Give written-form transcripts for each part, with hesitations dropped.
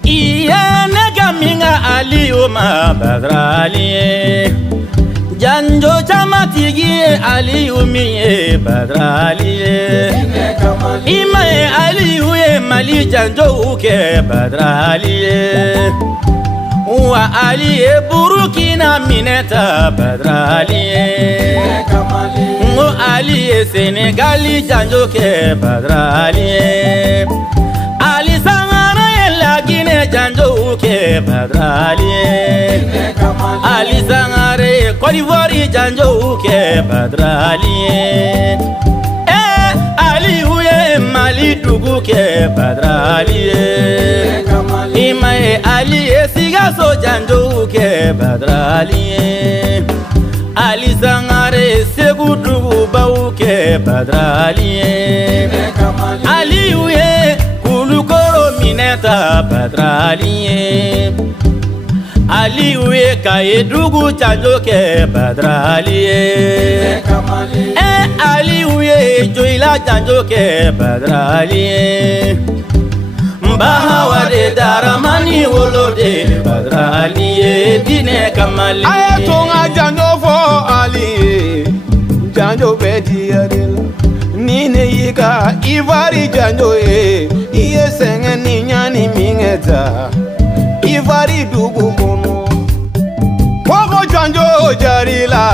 Iya nega minga aliuma badrali Janjo chamatigi aliumi badrali Ima aliuye mali janjo uke badrali Wa aliye burukina mineta badrali Ngo aliye senegali janjo ke badrali Ali sangara yella gine janjo ke badrali Ali sangare Côte d'Ivoire janjo ke badrali Ali huye mali dugu ke badrali Imae Ali sigaso janjo ke badrali Ali sangare segu dugu bau ke badrali Ali huye kulukoro mineta badrali Ali huye kaye dugu janjo ke badrali Ali huye joila janjo ke badrali Bahawa de daramani wolode badrali dine kamali Ayatonga janjo fo Ali janjo beti adela Nine yika ivari janjo iye senge ninyani mingeta Ivari dugu kono Wako janjo jarila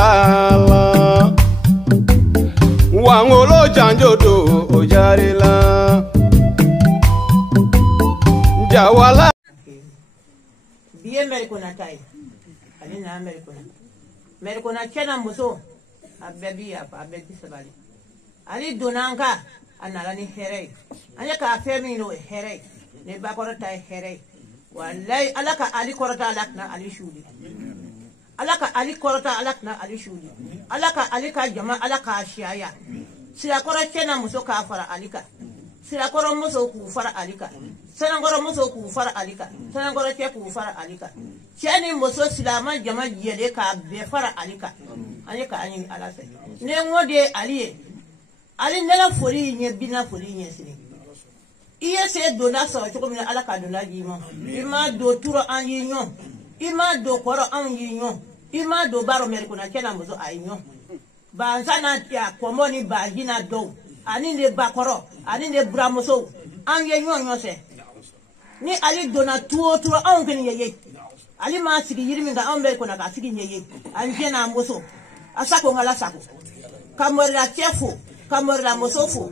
Wangolo janjo do jarila Jawala Biye merikona tai alina merikona chena muso abebi apa abebi sabali ali donanka anala ni herei anya ka femi no herei ne bakoro tai herei wallahi alaka ali korota alakna ali shudi alaka ali korota alakna ali shudi alaka ali ka jama alaka shiaya sira koro chena muso ka fara alika sira koro muso ku fara alika sanangoro muso ku fara alika sanangoro ke ku fara alika cheni muso silama jama yele ka be fara alika anye ka anyi alase ne ngode aliye ali nela fori nye bina fori nye sini iye se dona so choko mina alaka dona jimo ima do turo anyi nyon ima do koro anyi nyon ima do baro merikona chena muso ayinyo banzana ya komoni bagina do ani ne bakoro ani ne bramoso anyi nyon se ni ali dona tuo an keni yeye ali ma sigi yirmi ga an be ko na ka sigi yeye an jena moso asako ngala sako kamorla chefo kamorla mosofo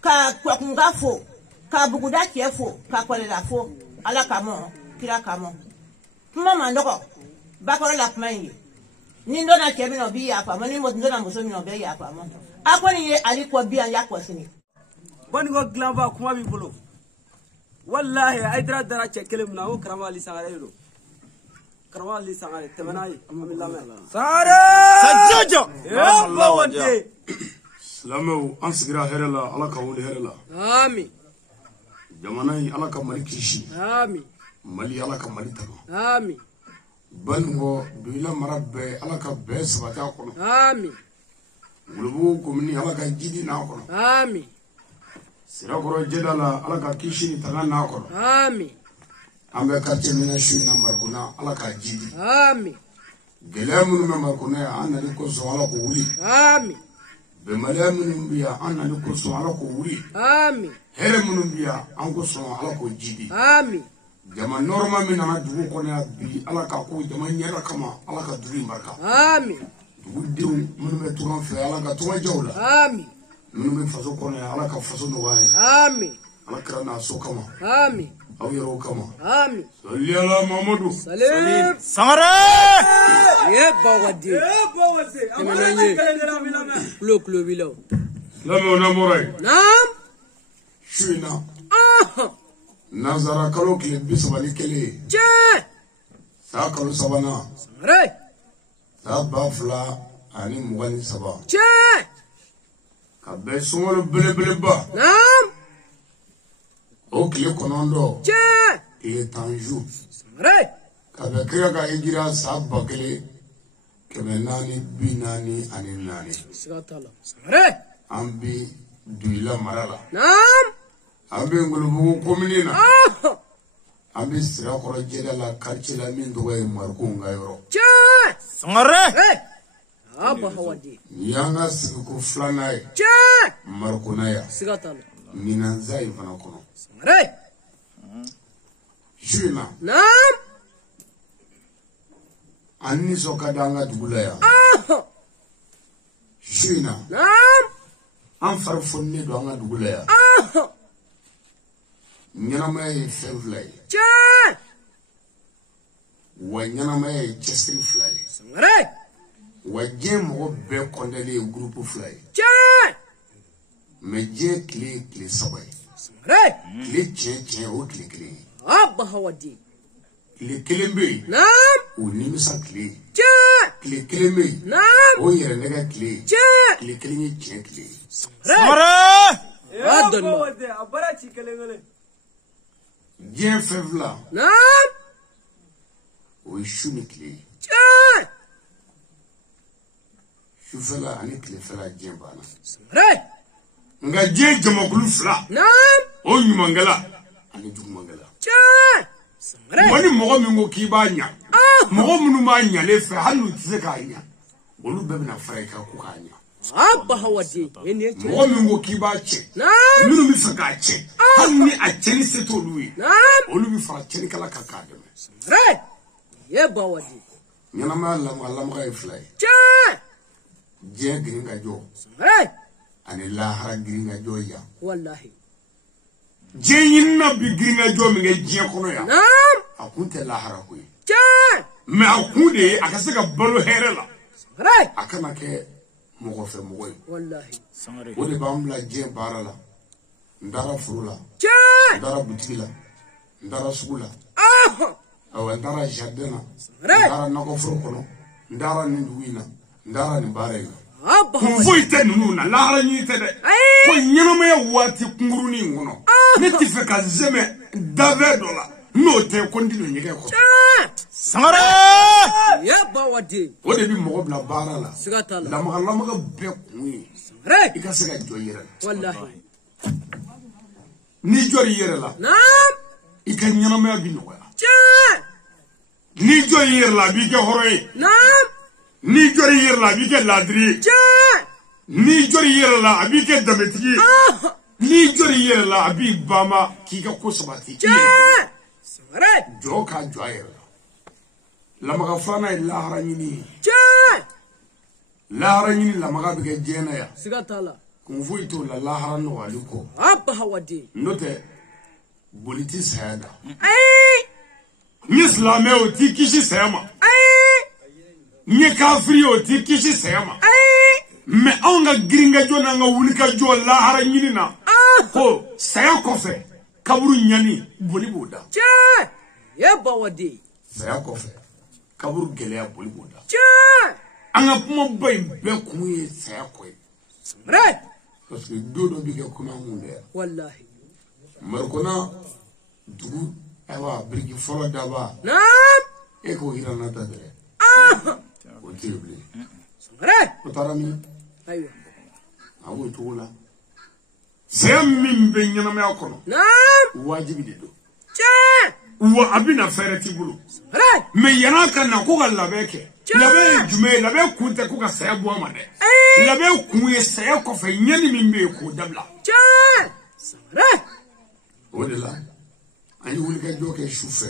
ka kwakunga fo ka buguda chefo ka kolela fo ala kamo kira kamo mama ndoko bakoro la kmanyi ni ndona chemi no bi ya fa mani mo ndona moso mi no be ya fa mo akoni ye ali ko bi an ya ko sini bani go glava kuma bi bolo والله أيدرا درا كلمنا هو كرام علي سعره كرام علي سعره تمناي أمام الله ما سعره سجّجو يا بودي سلامو أنسجرا هرلا على كون هرلا آمين جماناي على كمالي كيشي آمين مالي على كمالي تلو آمين بنو بيلا مرب على كبس بتاعكم آمين ولبو كمني على كجدي ناكم آمين Sirakoro jedala alaka kishi tanga nakoro. Amen. Ambe kati mina shui na markuna alaka jidi. Amen. Gelemu nume markuna ya anna liko so alako uli. Amen. Bemalemu numbia anna liko so alako uli. Amen. Heremu numbia anko so alako jidi. Amen. Jama norma mina na dugu kone bi alaka ku jama nyera kama alaka duri marka. Amen. Dugu diu munume turan fe alaka tuwa jawla. Amen. Nume faso kone alaka faso nuwaye. Amen. Alaka na so kama. Amen. Au yero kama. Amen. Salli ala Muhammadu. Salim. Sangare Ye bawadi. Temenanye. Klo bilo. Lame ona moray. Naam. Shuina. Ah. Nazara kalo kile bisabali kele. Je. Sa kalo sabana. Sangare. Sa bafla ani mugani saba. Je. Kabe songolo bele ba. Naam. O kile konondo. Je. Il est en jour. Sangare. Kabe kira ka igira sa bakele. Kebe nani binani ani nani. Sigatala. Sangare. Ambi duila marala. Naam. Ambi ngulubu kominina. Ah. Ambi sira koro jeda la karchi la min dogo e marko nga yoro. Sangare. Abba hawadi. Yanga siku flana e. Marko na ya. Sigatalo. Minanza ifana kono. Sangare. Shuna. Naam. Anni soka danga dugula ya. Shuna. Naam. An farfonni do anga dugula ya. Nyanama e fevlay. Wa nyanama e chestin fly. Sangare. Wa jem o be kondele groupe fly. Me je kli sabay. Sangare. Kli che o kli. Abba hawadi. Kli kelembe. Naam. O nimisa kli. Kli kelembe. Naam. O yere nega kli. Kli kelinye che kli. Sangare. Adon. Abara chikelemele. Jem fevla. Naam. O shuni kli. Shufela ani kli fela jem bana. Sangare. Nga je jamakulu fla. Naam. O nyumangala ani jugumangala. Sangare. Wani mogo mingo kiba nya. Mogo munu ma nya le fe halu tse ka nya. Olu bebe na fraika ku ka nya. Abba hawadi. Mogo mingo kiba che. Naam. Munu mi fa ka che. Halu ni a cheni seto lui. Naam. Olu mi fa cheni kala ka ka de. Sangare. Yeba wadi. Nyana ma lam ga fly. Je gringa jo. Sangare. Ani la hara gringa jo ya. Wallahi. Je yinna bi gringa jo mi nge je kono ya. Naam. Akunte la hara ko. Me akude akase ka balo here la. Sangare. Akana ke mogo fe mogo. Wallahi. Sangare. Wole bambla je barala. Ndara furula. Ndara butila. Ndara sugula. Awa ndara jardina. Ndara nako furu kono. Ndara ninduina. Ndara ni barela. Abba Kunfo ite nuna lara ni ite de. Ko nyama ya wati kunguru ni ngono. Ne ti fe ka zeme dave dola. No te kondino nyege ko. Sangare. Yeba wadi. O de bi mogo bla barala. Sigatalo. Lamaga be kunyi. Sangare. Ika se ka joyira. Wallahi. Ni jori yere la. Naam. Ika nyama ya bi no ya. Ni jori yere la bi ke horoy. Naam. Ni jori yere la bi ke ladri. Ni jori yere la bi ke dametigi. Ni jori yere la abi bama ki ka ko sabati. Sangare. Joka joyira. Lamaga fana lahara nyini. Lahara nyini lamaga bi ke jena ya. Sigatala. Kunfo ito la lahara no waliko. Abba hawadi. Note boliti sayada. Ni islame o ti kishi sayama. Ni kafiri o ti kishi sayama. Me anga gringa jo na nga wulika jo lahara nyini na. Ko saya kofe kaburu nyani boli boda. Yeba wadi. Saya kofe kaburu gelea boli boda. Anga kuma bay be kuye saya koy. Sangare. Parce que dodo bi ke kuma hunde. Wallahi. Markona dugu ewa briki folo daba. Naam. Eko hira na tadere. O tibli. Sangare. O tarami. Aywa. Awo tula. Sem min be nyana me akono. Naam. Wajibi de do. Wa abina fere tibulu. Sangare. Me yana kana ko galla beke. Labe jume labe kunte ko ka saya bo amade. Labe kuye saya ko fe nyani min be ko dabla. Sangare. Odela. Ani wulika joke shufe.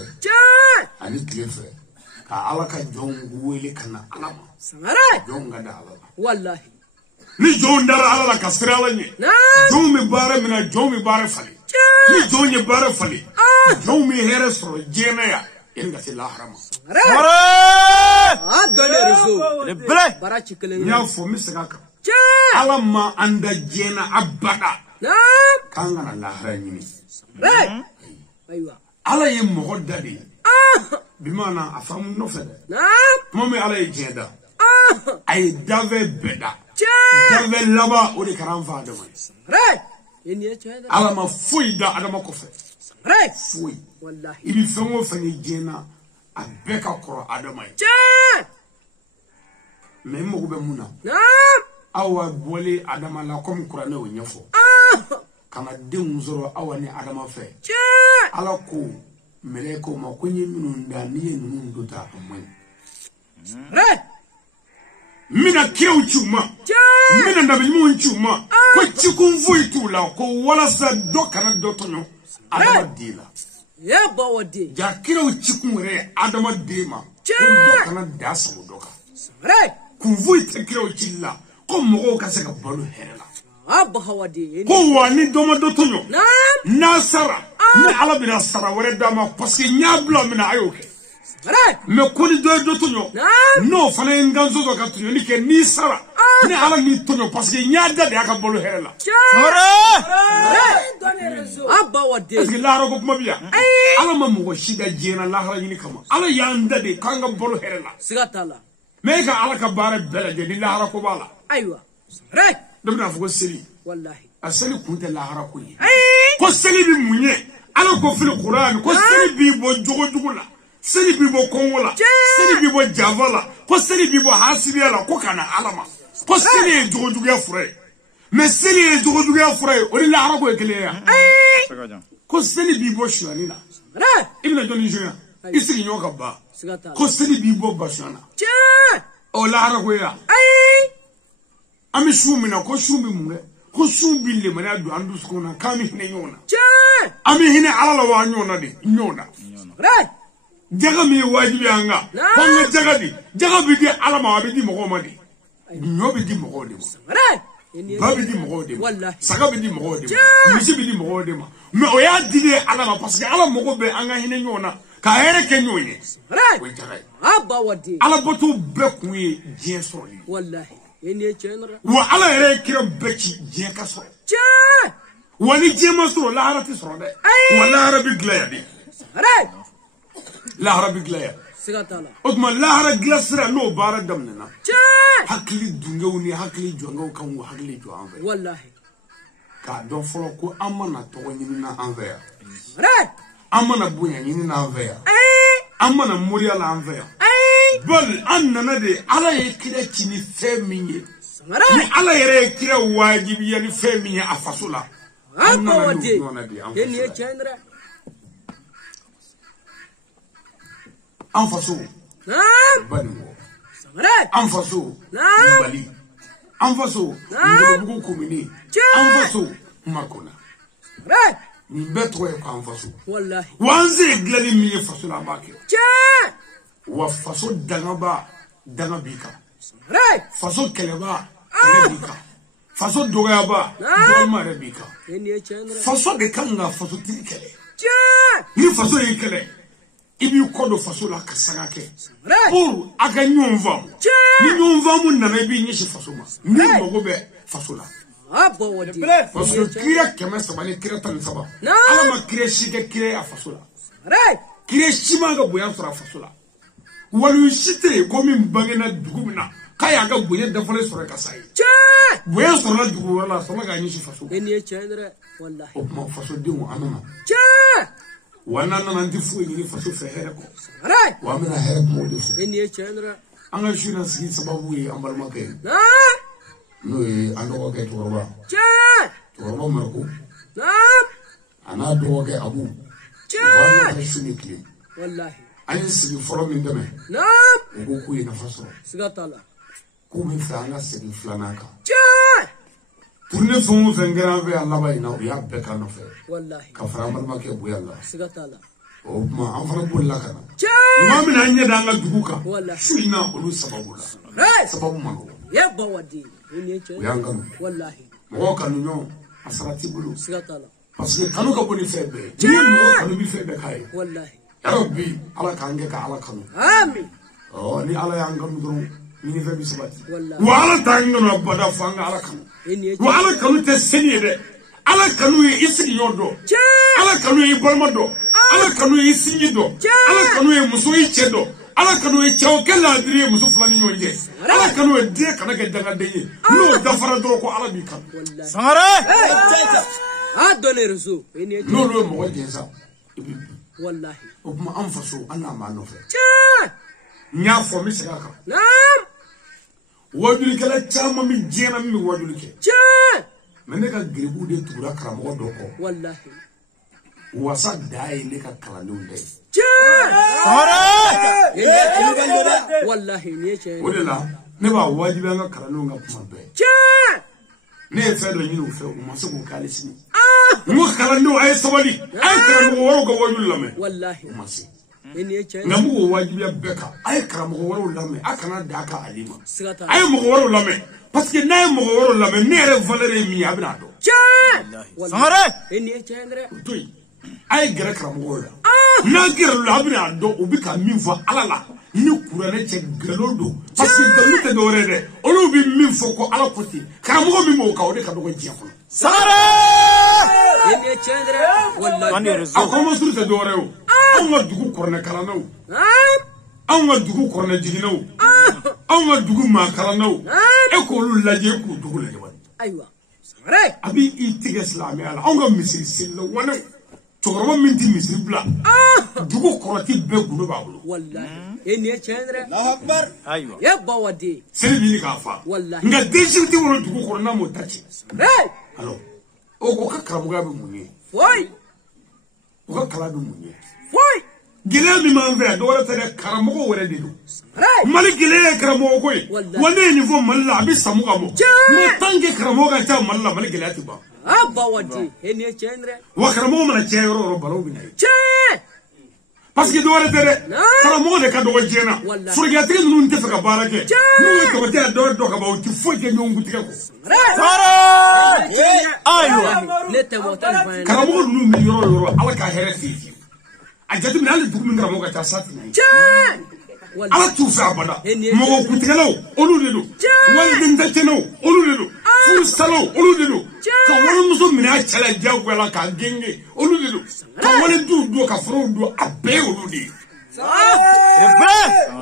Ani klefe. Ka alaka jongu wele kana alama. Sangare. Jonga da alama. Wallahi. Ni jondara alala kasrala ni. Jomi bare mina jomi bare fali. Ni jonye bare fali. Jomi here so jena ya. Inga ti lahrama. Sangare. Adole rezo. Le ble. Bara chikele. Nya fo misaka. Alama anda jena abada. Naam. Kanga na lahra nyini. Sangare. Aywa. Ala ye mogo dadi. Bimana afamu no fede. Naam. Momi ala ye jeda. Ay dave beda. Dave laba odi karamfa adama. Sangare. Yeni cheda. Ala ma fuida adama kofe. Sangare. Fui. Wallahi. Ibi fengo fengi jena abeka koro adama. Me mogo be muna. Naam. Awa bole adama la kom kurane o nyefo. Kama dengu zoro awa ni adama fe. Ala ko meleko ma ko nyi minnu da ni ye ninnu do ta amman mina kirew chuma mina ndabe mun chuma ko chikun voitu la ko wala sa do kana do tonyo adama dila ye bawodi ja kirew chikun re adama dema ko do kana da sabu do ka kun voitu kirew chilla ko mogo ka se ka balu herela abahawadi ko wani do ma do tonyo na sara ni ala bina sara wore dama parce que nyablo mina ayoke me koni do tonyo no fana nganzo do ka tonyo ni ke ni sara ni ala ni tonyo parce que nyaada de aka bolu herela abawadi parce que la ro ko kuma biya ala ma mo shida jena la hara ni kama ala yanda de kanga bolu herela sigatala me ka ala ka bare bele de la hara ko bala aywa dum na fugo seli wallahi asali kunte la hara ko yi ko seli bi munye ala ko fil qur'an ko seli bi bo jogo jugula seli bi bo kongola seli bi bo javala ko seli bi bo hasibiala ko kana alama ko seli jogo jugu ya fure mais seli jogo jugu ya fure o la hara ko ekeleya ko seli bi bo shwani na ibna joni joya isigi nyoka ba ko seli bi bo bashana o la hara ko ya ami shumina ko shumi munge ko shumbi le mana do andu skona kami hine nyona ami hine alala wa nyona de nyona jaga mi wajibi anga ko nga jaga bi di alama wa bi di mogo madi nyobi di mogo de ba bi di mogo de saga bi di mogo de misi bi di mogo de ma me o ya di de alama parce que ala mogo be anga hine nyona ka here ke nyonye abawadi ala botu be kuye je sori wallahi eni chenra wa ala yere kira beki je ka so wani je ma so la harati so de wala arabi glaya de la arabi glaya sigatala odma la arabi glasra no bara damna hakli dungewni hakli jongo kan wa hakli jo anve wallahi ka do folo ko amana to woni na anve amana bunya ni na anve amana muriya la anve bal annana de ala yekira chini feminye ni ala yere kira wajibi yani feminye afasula abawadi eni chenra anfasu bali wo anfasu bali anfasu ngugu kumini anfasu makona ni betro e anfasu wallahi wanze glali mi fasula bake wa faso dangaba dangabika faso keleba kelebika faso dogaba dolma rebika eni chenra faso de kanga faso tirikele ni faso yekele ibi kodo faso la kasaga ke pour aga nyonva ni nyonva mu na bi nyi faso ma ni mogo be faso la abawadi parce que kira kema sabani kira tan saba ala ma kira shike kira faso la kira shima ga boya sura faso la walu shite ko min bangena dugumina kaya ga boye da fole sura kasai boya sura dugu wala sura ga nyi faso eni chenra wallahi o ma faso dinwo anana wana nana ndifu ni faso fe here ko wa mina here mo defu eni chenra anga shina sigi sababu yi ambal make no e ando ke torba torba marko ana do ke abu wana shuni kli wallahi ani sigi foro min deme ko ku yi na faso sigatala ko min fa anga sigi flanaka tourne fon fengera ve Allah bayna ya be kan fe wallahi ka fara mal make bu yalla sigatala o ma an fara bolla kana ma min anya danga duguka shuina ulu sababu la sababu mako ya bawadi eni chenra yanga wallahi mo kanu nyo asarati bulu sigatala parce que kanu ka boni febe ni mo kanu bi febe kai wallahi ya rabbi ala kange ka ala kanu amin oh ni ala yanga mudro ni febe sabati wallahi wa ala tanga no bada fanga ala kanu eni wa ala kanu te seni de ala kanu yi isi yodo ala kanu yi balma do ala kanu yi sinyi do ala kanu yi muso yi chedo ala kanu yi chaw kala dire muso fulani yonje ala kanu yi de kana ke daga denye no da fara do ko ala bi kan Sangare adone rezo eni no lo mo jensa wallahi o kuma an faso ana ma no fe nya fo mi sega ka wajuli kala chama mi jena mi wajuli ke mene ka gribu de tura karamo do ko wallahi wasa dai ne ka kalanun dai wallahi ne ce wala ne ba wajibi an ka kalanun ga kuma bai ne fa da yin fa kuma su ko kalisi mu kalanun ai sabali ai kalanun woro ga wajul lame wallahi masi ne ce ngamu wajibi beka ai kalanun woro lame akana da ka alima ai mu woro lame parce que naye mo woro lame ne re valeur mi abna do wallahi ne ce ngre toy ay gere karamo la na gere lo abna do ubika min fo alala ni kurane che gelodo parce que dalu te do rede olu bi min fo ko ala poti karamo mi mo ka o de ka do ko jia ko ne ce ngre wallahi akomo suru te do rewo on ma dugu korne kalanaw on ma dugu korne jiginaw on ma dugu ma kalanaw e ko lu laje ku dugu laje wa aywa sare abi itige islami ala on ga misiri silla wana togoro min ti misiri bla dugu koroti be gunu ba bulu wallahi ne ce ngre Allahu akbar aywa ya bawadi sele bi ka fa wallahi nga deji ti woro dugu korona mo tachi hey alo o ka karamuga be munye foi o ka kala be munye foi gele mi man ve do wala tere karamugo wore de do hey mali gele karamugo koy wala ni fo malla abi samuga mo mo tange karamugo ta malla mali gele ati ba bawadi ne ce ngre wa karamugo mana che yoro balo bi nay che parce que do wala tere karamugo de ka do jena furgati nu nte fa ka barake nu ko te do ka ba uti fo ke nyongu tika ko aywa ne te motal fa karamugo nu mi yoro ala ka here fi ajatu mi ale dugu min karamugo ka ta sati nay ala tu fa bada mo ku tigalo olu de do wala din tateno olu de do fu salo olu de do ko wala muso mina chala jago la ka genge olu de do ko wala du ka fro do abe olu de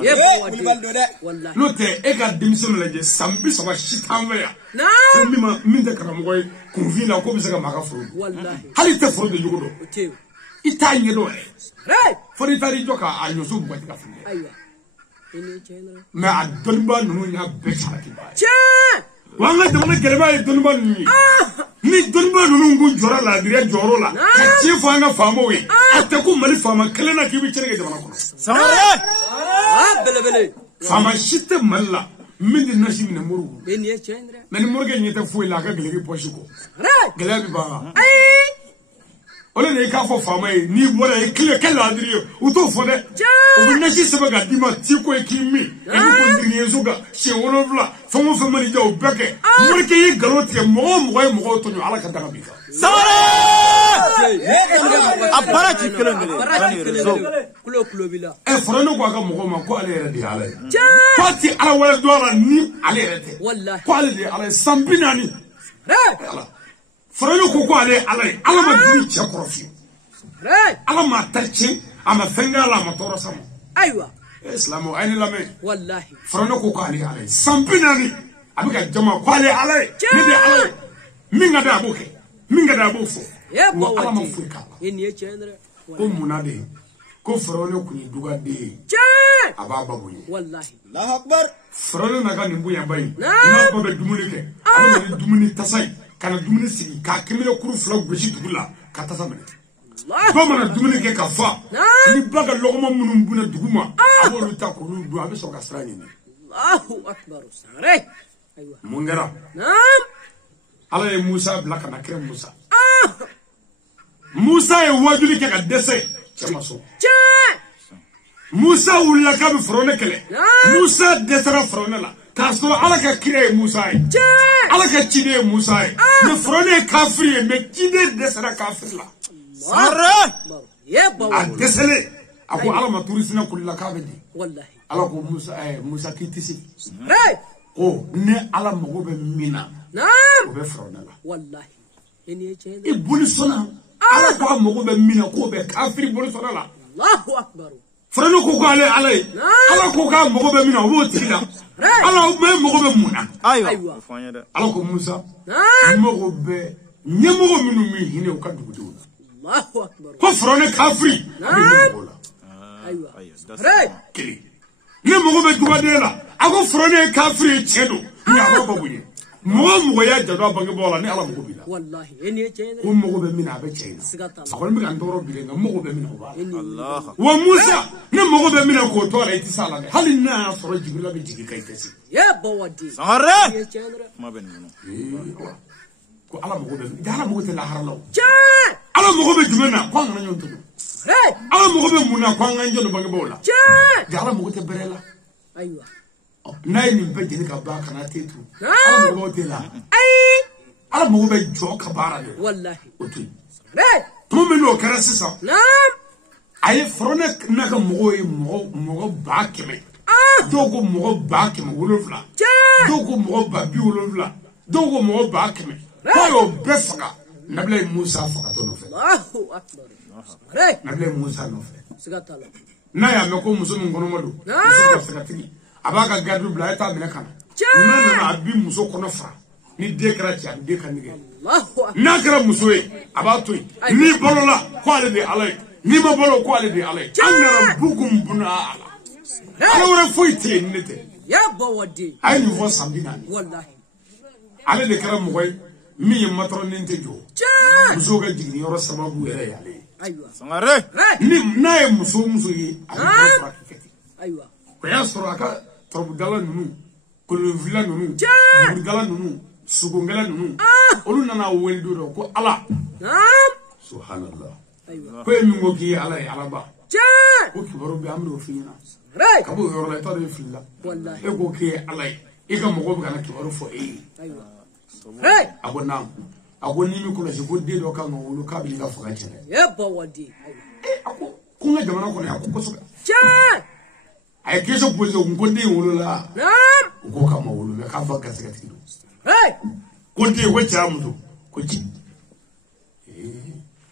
ye bawadi wallahi no te e ka dimison la je sambi sama shitamwe ya ko mi de karamugo ko vina ko bi se ka maka fro wallahi hali te fro de jugo do te ita nyedo hey fo tari joka anyoso bu ka fro aywa ne ce ngre mais a donba nunu nya be saraki ba che wanga jamana gereba e donba nunu ni donba nunu ngu jora la dire joro la ka ci fa nga famo we ate ko mali fama kelena ki bi cerege jamana ko bele fama shite malla min di nashi min muru ne ce ngre men murge ni ta fu la ka gelegi poshi ko gele bi ba ole ne ka fo fama e ni bora e kle kala dire u to fo de o bi nashi sebe ga dima ti ko e kimi e ko ndiri yezuga she wono bla famo fama ni jaw beke murke yi galote mo to nyu ala ka daga bi ka abara ci kelengele kulo bila e forano ko aka mo ma ko ale yere di ala ko ti ala wala do ala ni ale yere te wallahi ko ale di ala sambinani ala forano ko ale ala ma dini che krofi ala ma tarchi ama fenga ala ma toro samo aywa islamu ayni lame wallahi forano ko ale sambinani abika jama ko ale ni de ala minga da boke minga da bofo ye ala ma bawadi fuika ne ce ngre ko munade ko forano kuni duga de che aba babuni wallahi Allahu akbar forano naga nimbu ya bayi na ba be dumuni ke ala ni dumuni tasai kana dumuni sigi ka kemele kuru fla goji dugula ka tasa mene ba mana dumuni ke ka fa ni baga logoma munun buna duguma abolu ta ko lu do abe so ka sra ni Allahu akbar sare aywa mungera naam ala ye Musa bla kana kire Musa ye wajuli ke ka dese chama so che Musa wula ka be forone kele Musa desara forone la ka so ala ka kire Musa ye ala ka chide Musa ye ne forone kafiri me chide desara kafiri la ye a bawadi desele ako ala ma turisina kulila ka be di wallahi ala ko Musa kitisi hey ko ne ala mago be mina naam o be forone la wallahi ne ce ngre e boli sona ala ko mago be mina ko be kafiri boli sona la Allahu akbar forone ko ale ala ko ka mago be mina o bo tila ala me mago be muna aywa fanya da ala ko Musa naam mago be nyemo minu mi hine o ka dugudu Allahu akbar ko forone kafiri aywa hey kili ne mago be duga de la ako forone kafiri chedo ni aba babunye مو يا جدوا بانك بولا ني على مو بيلا والله إني أجينا كم مو بمين أبى تشينا سقطنا أقول لك أن دورو بيلا مو بمين هو الله وموسى نمو بمين كوتو على اتصال هل الناس رجع جبلا بيجي كيتسي يا بودي سهرة إني أجينا ما بيننا كو على مو بمين ده على مو تلا هرلو جان على مو بجمنا كون نيون تلو هاي على مو بمنا كون نيون بانك بولا جان ده على مو تبرلا أيوة ناي من بجني كبا كنا تيتو نعم. على مو تلا أي على مو بجو كبارا ده والله وتوي هاي تمام لو كراسيسا نعم أي فرنك نك مغو باكمي دوغو مغو باكمي ولوفلا دوغو مغو بابي ولوفلا دوغو مغو باكمي هايو بفقا نبلي موسى فقط نوفل الله أكبر هاي نبلي موسى نوفل سقطنا نايا مكو موسى نغنو مدو موسى فقطني أباكا غادو بلايتا منكنا نانا أبي موسى كنفرا ni dekra cha deka nige الله أكبر nakra musoe abatoi ni bolola kwale de alay ni ma bolo kwale de alay angara bugum buna ala ala wala foite nete يا بودي ay ni vo sambina والله ale de kara moy mi matro ninte jo جان muso ga jigni yoro sababu yere yale أيوة سهرة هاي ni nae muso yi ala kiti أيوة ko ya soro aka torbudala nunu koluvila nunu Jaa! burgala nunu sugongala nunu olu nana weldu do ko ala نعم subhanallah أيوة ko mi ngoki ala ala ba جان ko kibaro bi amro fina هاي kabo yoro la tare filla والله e ko ke ala e ka mo ko kana kibaro fo أيوة هاي abona agoni mi ko la se ko de do ka ngolo ka bi ga fo ka chene يا بودي أيوة ako ko nga jamana ko ne ako ko so جان ay keso poze ko de wolo la نعم ko ka ma wolo me ka fa ka se ka tido هاي ko de ko chamuto ko ci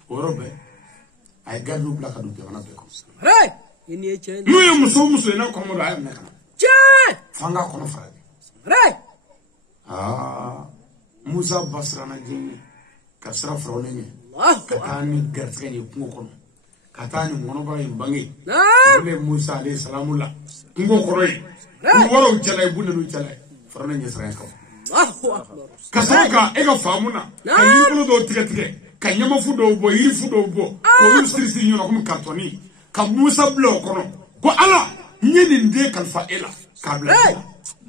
orobe ay gadu bla ka do jamana be ko هاي إني أجينا no ye muso na ko mo do ay me kana جان fanga ko no fa هاي Musa basra na jini kasra frone ni الله katani gartke ni kungo kono katani ngono ba imbangi نعم le Musa alayhi salamullah kungo koroi ko waro chala bunne no chala frone ni sra ko الله أكبر kasaka e ga famuna ka yibulu do tige ka nyama fu do bo yiri fu do bo ko yusri si nyona ko kartoni ka Musa blo kono ko ala nyeni nde kalfa ela kabla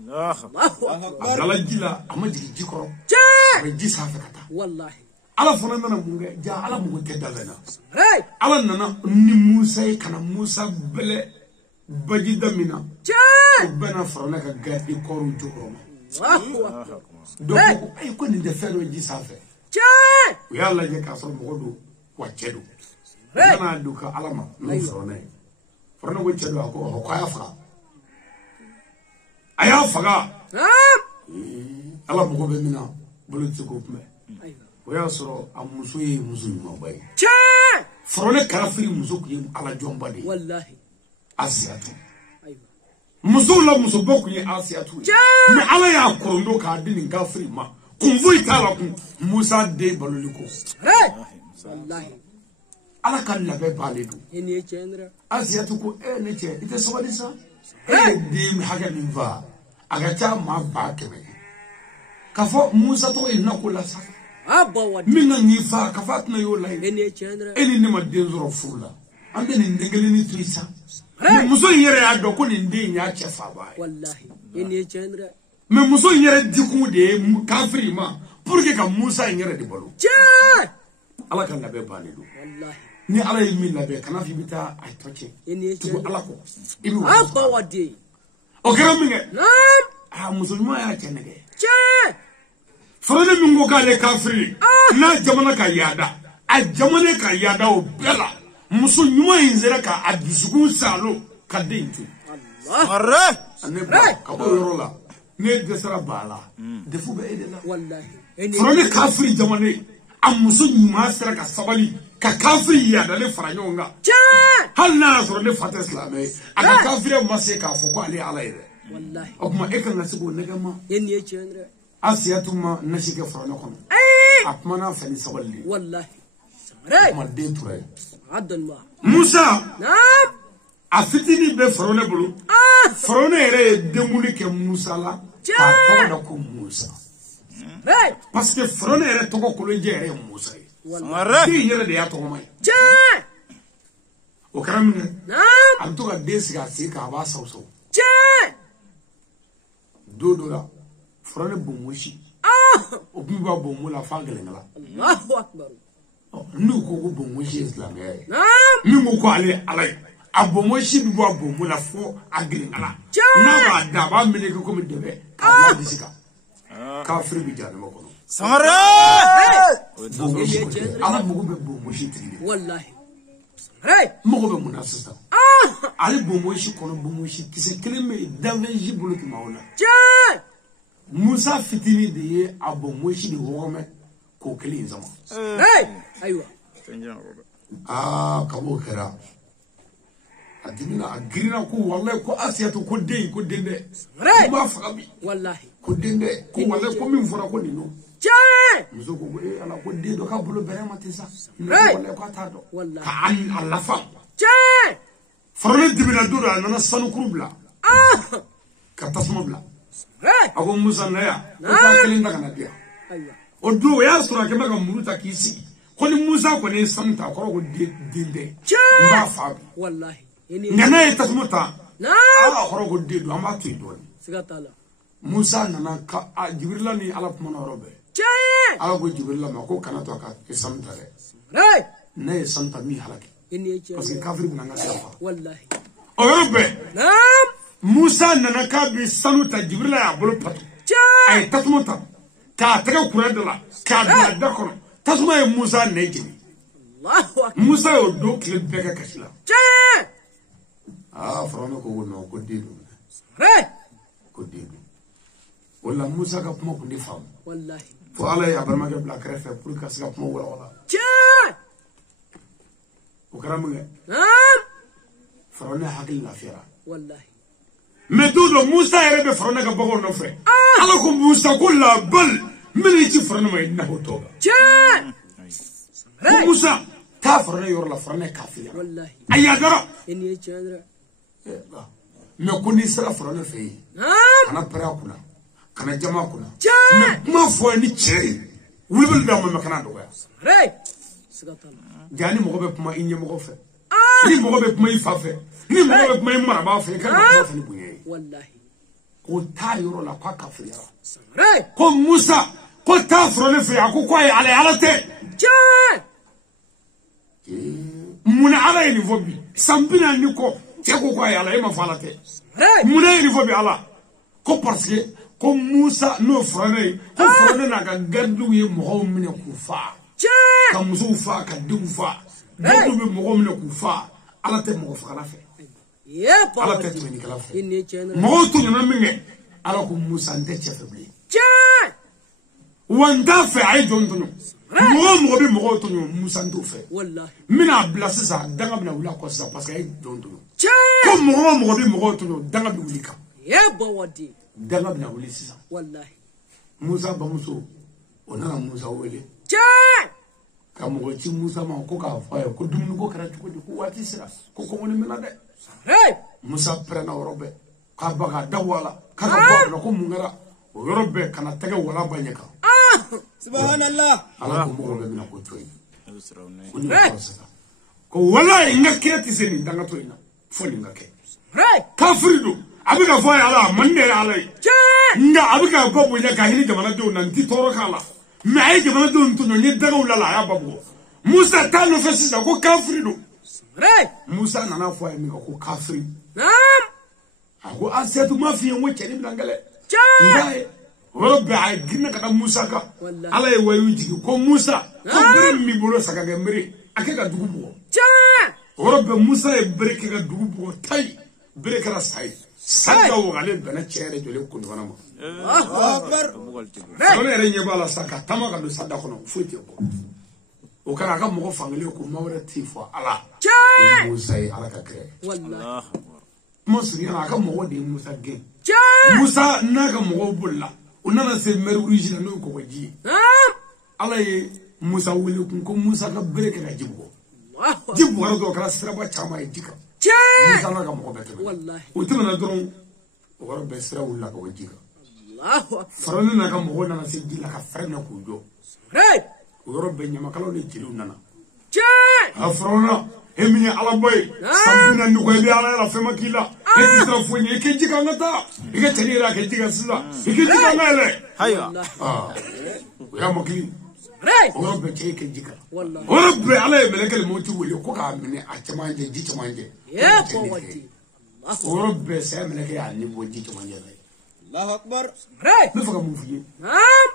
الله الله أكبر abdala jila amajigi jikoro جان be jisa fa kata والله ala fana nana munge ja ala mungu te dalena هاي ala nana ni Musa e kana Musa bele baji damina جان bena farana ka gadi koru jokoro الله أكبر do ay ko ni de fero jisa fa جان ya la je ka so mo do wachedo هاي nana duka alama no farana go chedo ko ko ya fa aya faga نعم ala mo be mina bolo tsiko kuma أيوة o ya so amuso yi musu ma bai جان farana karafiri muso ku yi ala jomba de والله asiyatu أيوة muso la muso boku yi asiyatu Jaa! ni ala ya korondo ka dinin gafiri ma kun voi tala kun Musa de baloliko هاي والله ala kan labe baledu إني أجينا asiyatu ko ne che ite sobadi sa de mi haga min va agacha ma ba kebe kafo Musa to ina kula sa أبا ودي minga ni fa kafat na yo lai إني أجينا eni ni ma den zoro furla ambe ni ndengeli ni trisa Hey! muso yere ya do ko ni ndin ya che fa ba والله إني أجينا mais muso yere diku de kafiri ma pour que ka Musa yere de bolo جان ala kan labe bani do والله ni ala yi min labe kana fi bita ay toche إني to أجينا ala ko ibi أبا ودي o kera minge نعم muso ma ya chenege جان farade min go ka le kafiri na jamana ka yada a jamana ka yada o bela muso nyuma inzera ka adisugu salo ka denju الله سهرة ane ba ka bo yoro la ne desara bala defu be edela والله إني farade kafiri jamane a muso nyuma sera ka sabali ka kafiri yada le faranyonga جان hal na soro ne fata islamai aka kafiri ma sai ka foko ali ala ire والله o kuma e kan nasibo ne gama إني أجينا asiyatu ma nashike farano kono أي atmana fani sabali والله هاي ma de ture عبد الله Musa نعم a fitini be farone bulu farone ere demuli ke Musa la ka tawo da ko Musa parce que frone yɛrɛ tɔgɔ kolonjɛ yɛrɛ ye musa ye den yɛrɛ de y'a tɔgɔ ma ye o kɛra min kɛ a bɛ to ka den sigi a sen kan a b'a saw don dɔ la frone bonmosi o kun b'a bonmo la f'a gɛlɛnkala n'u ko ko bonmosi ye silamɛya ye min ko ko ale ye ala ye a bonmosi bɛ bɔ a bonmo la fo a gɛlɛnkala n'a b'a da a b'a meleke komi dɛbɛ k'a bila disi kan kafiri bi jahannama kɔnɔ sangare ala mugu bɛ bonmosi tigi de wallahi mugu bɛ mun na sisan ale bonmosi kɔnɔ bonmosi kisɛ kelen bɛ yen danfɛnsi bolo tuma o la musa fitinin de ye a bonmosi de wɔgɔmɛ k'o kelen in sama ayiwa kab'o kɛra a dimina a girinna ko wallahi ko asiyatu ko den dɛ ko b'a faga bi wallahi ko den dɛ ko wallahi ko min fɔra ko nin don muso ko ala ko den dɔ k'a bolo bɛrɛ ma ten sa wallahi k'a t'a dɔn ka a lafa faralen dimina don dɔ a nana sanukuru bila ka tasuma bila a ko musa na yan ko k'a kelen ta ka na di yan o don o y'a sɔrɔ a kɛlen bɛ ka muru ta k'i sigi ko ni musa kɔni ye sanu ta a kɔrɔ ko den tɛ n b'a fa bi nka n'a ye tasuma ta a kɔrɔ ko den don an b'a to yen dɔɔnin musa nana ka jibirila ni ala kumana yɔrɔ bɛɛ ala ko jibirila ma ko kana to a ka sanu ta dɛ ne ye sanu ta min halaki parce que kafiri bɛna n ka sira fa o yɔrɔ bɛɛ musa nana k'a bɛ sanu ta jibirila y'a bolo patu a ye tasuma ta k'a tɛgɛ kurɛ da la k'a bila da kɔnɔ tasuma ye musa nɛ jeni musa y'o don tile bɛɛ kɛ kasi la farawuna ko non ko den don ko den don o la musa ka kuma kun tɛ faamu fo ala ye a balimakɛ bila kɛrɛfɛ pour que ka se ka kuma walawala o kɛra min kɛ farawuna hakili lafiyara mais don dɔ musa yɛrɛ bɛ farawuna ka baganw nɔfɛ ala ko musa ko labal min ci farawuna ma i na o tɔ ko musa taa farawuna yɔrɔ la farawuna ye kafiri a yadara mais ko n'i sera farawuna fɛ yen kana pɛrɛ a kunna kana jama a kunna mais kuma fɔ ni cɛ ye wulibali d'a ma mais kana dɔgɔya jaa ni mɔgɔ bɛ kuma i ɲɛmɔgɔ fɛ ni mɔgɔ bɛ kuma i fa fɛ ni mɔgɔ bɛ kuma i marabaa fɛ i kan ka kuma fɛ ni bonya ye ko taa yɔrɔ la k'a kafiriyara ko musa ko taa farawuna fɛ yen a ko k'a ye ala ye ala tɛ munna ala ye nin fɔ bi san 40 kɔ cɛ ko k'a ye ala e ma fɔ ala tɛ munna ye nin fɔ bi ala ko parce que ko musa n'o farawuna ye ko farawuna n'a ka garidiw ye mɔgɔw minɛ k'u faa ka musow faa ka denw faa garidiw bɛ mɔgɔw minɛ k'u faa ala tɛ mɔgɔ fagala fɛ ala tɛ tɛmɛnikɛla fɛ mɔgɔw tɔɲɔna min kɛ ala ko musa n tɛ cɛ fɛ bilen wa n t'a fɛ a ye jɔn tɔɲɔ mɔgɔ bɛ mɔgɔw tɔɲɔ musa n t'o fɛ n bɛna bila sisan danga bɛna wuli a kɔ sisan parce que a ye jɔn tɔɲɔ ko mɔgɔ bɛ mɔgɔw tɔɲɔ danga bɛ wuli kan danga bɛna wuli sisan musa bamuso o nana musa wele ka mɔgɔ ci musa ma ko k'a fɔ a ye ko dumuni ko kɛra cogo di ko waati sera ko kɔngɔni mɛna dɛ musa pɛrɛnna yɔrɔ bɛɛ k'a ba k'a da bɔ a la k'a ka bɔ a la ko mun kɛra o yɔrɔ bɛɛ kana tɛgɛ wala ba ɲɛ kan subhanallah ala ko mɔgɔ bɛɛ bɛna ko to yen ko nin kɔrɔ sisan ko walayi n ka kira tɛ se nin dangatɔ in na fo nin ka kɛ kafiri don a bɛ ka fɔ a ye ala man ne ye ala ye nka a bɛ ka ba bonya ka hinɛ jamanadenw na n ti tɔɔrɔ k'a la mais a ye jamanadenw tɔɲɔ n ye dagaw la a y'a ba bɔ musa t'a nɔfɛ sisan ko kafiri don musa nana fɔ a ye min kan ko kafiri a ko asiyatu m'a f'i ye n ko cɛnin bɛna kɛlɛ nka ye o yɔrɔ bɛɛ a ye girinna ka da musa kan ala ye wayiw jigin ko musa ko bere min b'i bolo sagagɛ bere a kɛ ka dugu bugɔ o yɔrɔ bɛɛ musa ye bere kɛ ka dugu bugɔ tayi bere kɛra sa ye sa ka wagalen bɛnna cɛ yɛrɛ jɔlen kundɔgɔna ma fɔlɔ yɛrɛ ɲɛ b'a la sa ka taama ka don sa da kɔnɔ foyi tɛ bɔ o kɛra a ka mɔgɔ fankelen ko maa wɛrɛ t'i fɔ ala o musa ye ala ka kɛrɛ kuma surunyana a ka mɔgɔ de ye musa gɛn musa n'a ka mɔgɔw bolila o nana se mɛri uriji la n'o ye kɔgɔji ye ala ye musa wele kun ko musa ka bere kɛ ka ji bugɔ ji bugɔra dɔrɔn o kɛra siraba caman ye ji kan musa n'a ka mɔgɔ bɛɛ tɛmɛ o tɛmɛna dɔrɔn o yɔrɔ bɛɛ sira wulila ka bɔ ji kan الله فرنا كم هو ناس يجي لك فرنا كوجو ري ورب بينما كلو نجيلونا جاي فرنا همني على باي سبنا نقولي على فما كلا إنت تفوني إكيد كانتا إكيد تريرا إكيد كسلا إكيد كاناله ايوه يا مكلي ري ورب بيجي إكيد والله ورب عليه ملك الموت وليكوكا مني أتمانجي جي تمانجي يا قوتي ورب بسام لك يعني بوجي تمانجي الله أكبر ري نفكر موفي نعم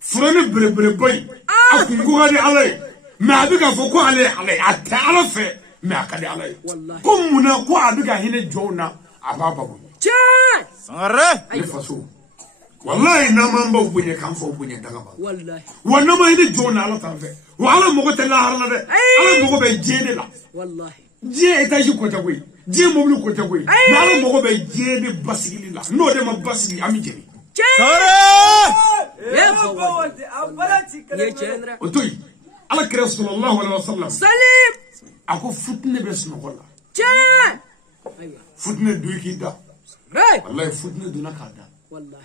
فرنا بل باي أكون قوي عليه ما بيجا فوق عليه أتعرف ما كان عليه كم منا قوي بيجا هنا جونا أبابا جاي سمره يفسو والله نما بوبني كان فوبني دغبا والله ونما هنا جونا على طرفه وعلى مغت الله هرنا ده على مغو بيجيني لا والله جي تاجي كوتاوي جي موبلو كوتاوي على مغو بيجيني باسيلي لا نو ده ما باسيلي امي جري سمره يا قوتي يا جندرا وتوي على رسول الله عليه وسلم سليم اكو فتنه بس نقول جاي ايوه فتنه دويكي دا ري والله فتنه دونا كادا والله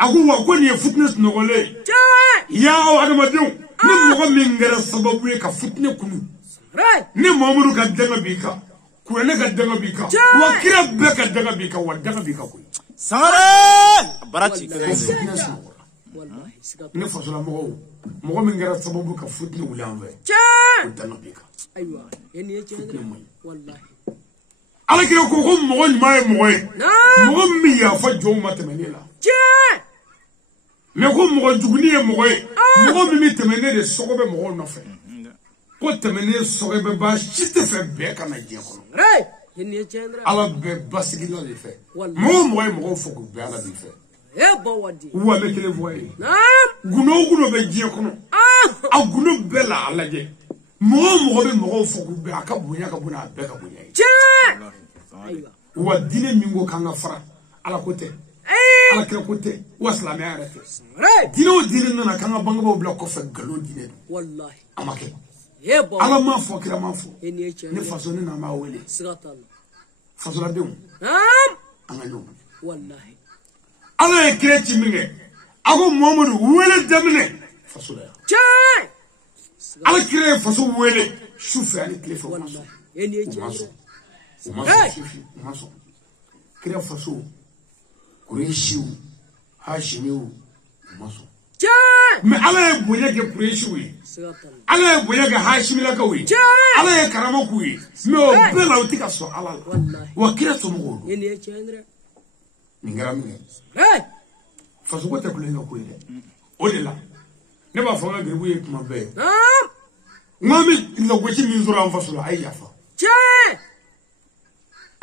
اكو وكون فتنه نقول جاي يا ادم ديو نمغو من غير سبب يك فتنه كنو ري ni Muhammadu ka danga bika kurane ka danga bika wa kira be ka danga bika wa danga bika ko سمره براتي والله سكت ni fasula mo min gara sababu ka futni wulanve جاي danga bika ايوه يعني يا جندرا والله ala kira ko mo mai mo نعم mo mi ya fa jo matemenela جاي me ko mo juguni e mo mi temene de sogobe mo no fe ko temene sogobe ba shite fe be kana je ko ري يعني يا جندرا ala be basigi la le fe mo fo ko be ala be fe يا بودي wa me kele voye نعم guno be je kono a guno be la alaje mo be mo fo ko be aka bunya ka buna be ka bunya جاي ايوه wa dine mingo kanga fara ala kote ala kira kote wa salame arate ري dine o dine nana kanga banga bo bla ko fe galo dine والله amake يا بودي ala ma fo kira ma fo يعني يا ne جندرا faso ne na ma wele سكت الله faso la dem نعم anga no والله ala e kire timinge ako muhammadu wele demne faso la جاي ala kire faso wele shufe ani kire fo maso والله يعني يا جندرا maso kira faso kureshiu hashimiu maso جاي me ala e boye ke kureshiu سكت الله ala e boye ke hashimila ka wi ala e karama ku wi me o bela utika so ala والله wa kira so mo يعني يا جندرا ngara mi ري faso ko te kulenga ku ide o de la ne ba fa ngari bu ye kuma be نعم ngami ndo ko chi mi zura am faso la ay yafa جاي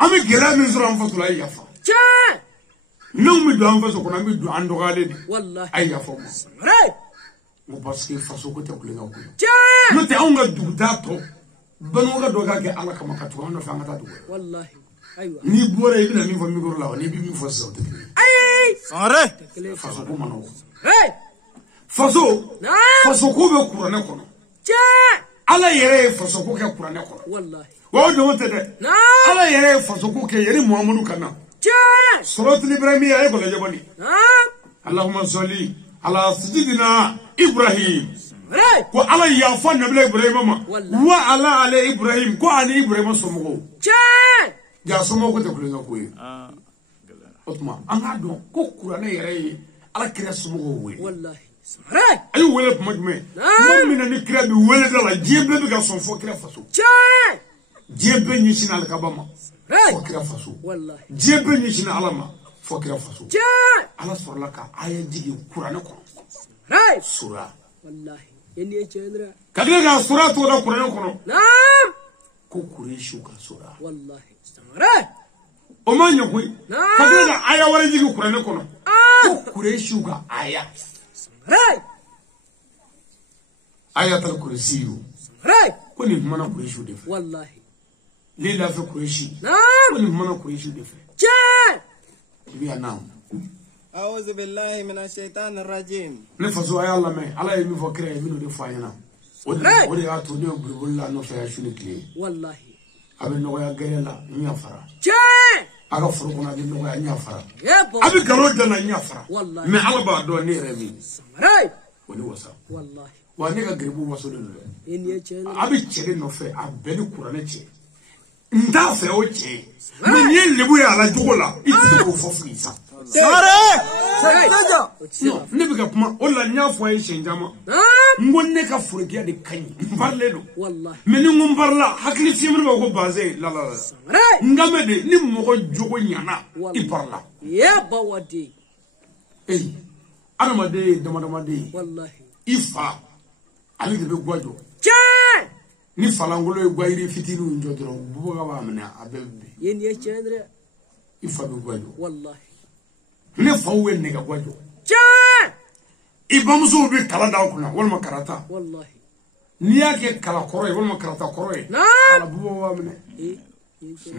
ami gela mi zura am faso la ay yafa جاي non mi do am faso ko na mi do ando gale ni والله ay yafa mo ري mo parce que faso ko te kulenga ku جاي no te aunga dugda to banu ga doga ke ala kama ka to no fa ngata dugo والله ايوه ni bore ibina mi fo mi goro la ni bi mi fo so te اي سمره faso ko mano ري faso نعم faso ko be kurane kono جاي ala yere faso ko ke kurane kono والله wa do te de نعم ala yere faso ko ke yeri muhammadu kana جاي surat ibrahim ay ko le jabani نعم allahumma salli ala sayyidina ibrahim ري ko ala ya fa nabi ibrahim ma Wallahi. wa ala ibrahim ko ani ibrahim so mo جاي ja so mo ko te kulenga ko yi otuma anga don ko kurane yere ala kira so mo we والله ري ayi wele kuma jume mo mina ni kira bi wele da la jebe bi ga son fo kira faso جاي jebe ni sinal ka bama ري fo kira faso والله jebe ni sinal alama fo kira faso جاي ala sorla ka aya jigi kurane ko ري sura والله يعني يا جندرا kadira ga sura to da kurane ko نعم ko kureshu ka sura والله ري o ma nyakui نعم kadira ga aya wala jigi kurane ko ko آه kureshu ga aya ري ayatul kursiyu ري ko ni mana kureshu de fe والله lila fe kureshi نعم ko ni mana kureshu de fe جاي biya nam أعوذ بالله من الشيطان الرجيم. ne faso ay Allah me ala yi mi fo kire mi no de fa yana o de ya to ne bulla no fa ya shuni kle والله abe no ya gere la mi ya fara جاي aga furu kuna di no ya nya fara Yebo. abi galo da na nya fara Wallahi. me alaba do ne remi Samarai. woni wasa Wallahi. wa ne ga gribu waso de Eni ye chendra. abi chere no fe abeli kurane che nda fe o che ni ye lebu ya la jogola iti ko fofu isa no ne bi ka kuma o la nya fo ye shenjama ngonne ka furgiya de kanyi mbarle do Wallahi. meni ngumbarla hakli fiemre ba ko baze la Samarai. ngame de ni mogo jogo nyana i parla Yebo wadi. adama de dama de Wallahi. ifa ali de be gwajo Che. ni falangolo e gwairi fitinu njodro bubo ga ba amna abebe Eni ye chendra. ifa be gwajo Wallahi. ne fawe ne ga gwajo Che. ibamso be kala da kuna walma karata Wallahi. ni yake kala koroy walma karata koroy Na. ala bubo wa amna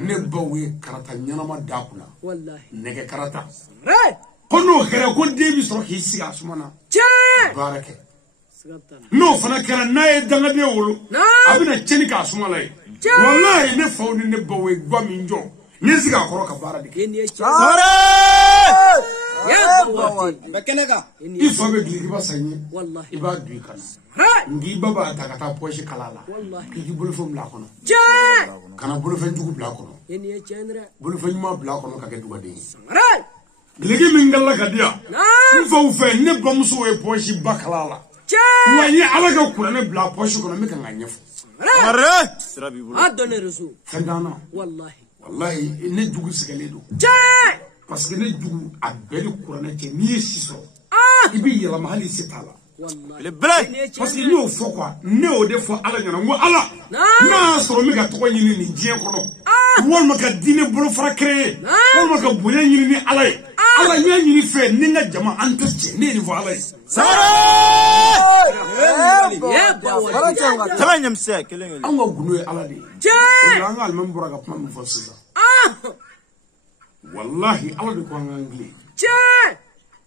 ne bawe karata nyanama da kuna Wallahi. ne ga karata Samarai. kono kere ko debi so ki siga sumana Che. barake Sigatana. no fana kera nae danga de wolo Na. abina cheni ka sumala yi wallahi ne fawni ne bawe gwami njo ne siga koro ka bara dike Eni ye chendra. Yebo wadi. Bekenega. ifa be gili ba sanye Wallahi. iba du kana Samarai. ngi baba ta kata poche kalala Wallahi. ki bulu fo mla kono Che. kana bulu fe njugu bla kono Eni ye chendra. bulu fe nyuma bla kono ka ke duga de Samarai. legi mingalla ka dia Na. ifa u fe ne bamso e poche bakalala Che. wani ala ga kula ne bla poche kono me kan anyefo Samarai. Adone resu. fendana Wallahi. wallahi ne dugu sigale do Che. parce que ne dugu a beli kurana che ni siso ibi yela mahali sitala Wallahi. Lebre. parce que no fo quoi ne o de fo ala nyana mo ala na so mi ga to nyini ni je kono wol ma ka dine bolo fara créer wol ma ka boye nyini ni ala ala nya nyini fe ni nga jama anteste ne ni fo ala Yebo wadi. Tabanya mse kelenge. an ga gunu ala de Che. o an ga alman bura ga kuma mi fo sisa wallahi ala de ko an anglais Che.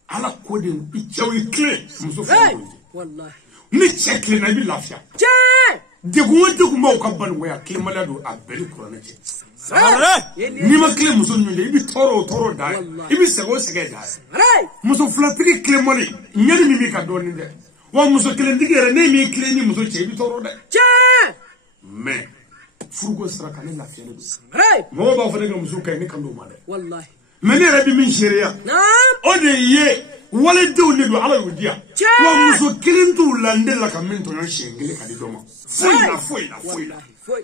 ala ko de i chawi clé muso fo Wallahi. ni check na bi lafia Che. de ko mo ka ban waya klimala do a beli kurana che Eni ni ma kile muso nyunde ibi toro da ibi sego sege da Samarai. muso flatri kile mali nyani mi mi ka doni de wa muso kile ndigere ne mi kile ni muso che ibi toro de Che. mais furugo sara kan la fiele do Samarai. mo ba fa de muso kay ni kan do ma de Wallahi. mais ne rabi min sheria Na. o de ye wala dew ni do ala yudia wa muso kile ndu lande la kan min to yan shengele ka di do ma foi la Wallahi. Foi.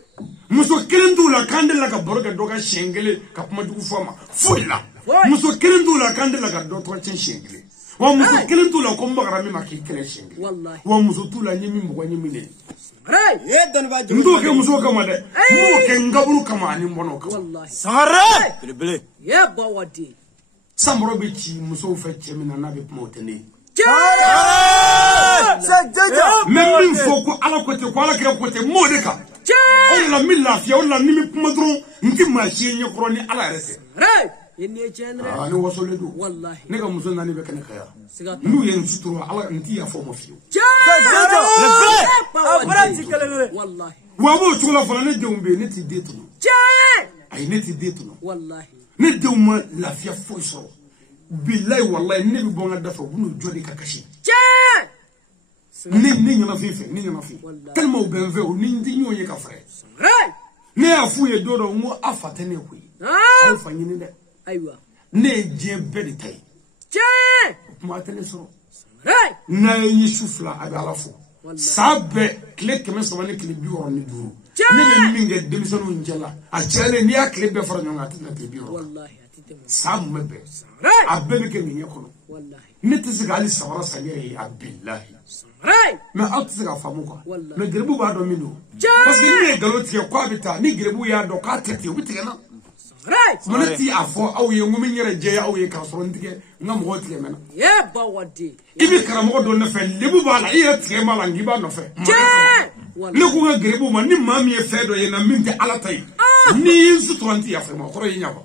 muso kelen t'u la kan de la ka baro kɛ dɔ ka siɲɛ kelen ka kuma jugu fɔ ma foyi la muso kelen t'u la kan de la ka dɔ tɔgɔ tiɲɛ siɲɛ kelen wa muso kelen t'u la ko n bagara min ma k'i kɛlɛ siɲɛ kelen Wallahi. wa muso t'u la n ye min mɔgɔ n ye min de Samarai. Ye doni ba n t'o kɛ muso kama dɛ n b'o kɛ n kaburu kama ani n bɔnɔ kama Wallahi. Sangare. Lebre. Yebo wadi. samɔrɔ bɛ ci musow fɛ cɛ min na n'a bɛ kuma o tɛ ne ye Che. mɛ min fɔ ko ala ko ten ko ala kɛra ko ten n b'o de kan Che. o de la n bɛ lafiya o de la ni min kuma dɔrɔn n tɛ maa si ye ɲɛkɔrɔ ni ala yɛrɛ tɛ Samarai. Eni ye chendra. ne wasolen don Wallahi. ne ka muso naani bɛ kɛnɛ kaya Sigatana. n'u ye n sutura ala n t'i yafa o ma fiyewu Che. Abrati kelenge. Wallahi. wa b'o cogo la fana ne denw bɛ yen ne t'i den tunu Che. ayi ne t'i den tunu Wallahi. ne denw ma lafiya foyi sɔrɔ bilayi walayi ne bɛ bɔ n ka da fɛ u bɛ n'u jɔ de ka kasi Che. ne ɲɛnafin fɛ ne ɲɛnafin tellement u bɛ n fɛ u ni n tɛ ɲɔgɔn ye ka fɛrɛ Samarai. ne y'a f'u ye don dɔ n ko a fa tɛ ne koyi a Na. ye fa ɲini dɛ Aywa. ne ye diɲɛ bɛɛ de ta ye Che. kuma tɛ ne sɔrɔ Samarai. n'a ye n ye su fila a bɛ ala fo san bɛɛ tile 365 ni 65 ne bɛ min kɛ denmisɛnninw cɛ la a cɛlen n'i y'a tile bɛɛ fara ɲɔgɔn kan a tɛ tɛmɛ tile 60 Wallahi. Atite mo. san mun bɛ bɛn Samarai. a bɛɛ bɛ kɛ nin ɲɛ kɔnɔ Wallahi. ne tɛ se ka hali samara san yɛrɛ ye a bilahi Samarai. mais aw tɛ se ka faamu quoi Wallahi. mais garibu b'a dɔn min don Jaa! parce que ni ne ye nkalon tigɛ k'a bɛ taa ni garibu y'a dɔn k'a tɛ tigɛ u bɛ tigɛ n na Right. mun ne ti a fɔ aw ye n ko min yɛrɛ jɛya aw ye k'a sɔrɔ n tigɛ n ka mɔgɔw tigɛ mɛnna Yeah, but what did? i bɛ karamɔgɔ dɔ nɔfɛ lebu b'a la i yɛrɛ tigɛ b'a la nk'i b'a nɔfɛ Yeah. ne ko n ka garibu ma ni maa min ye fɛn dɔ ye na min tɛ ala ta ye n'i ye n sutura n ti yafa ma o kɔrɔ ye ɲafa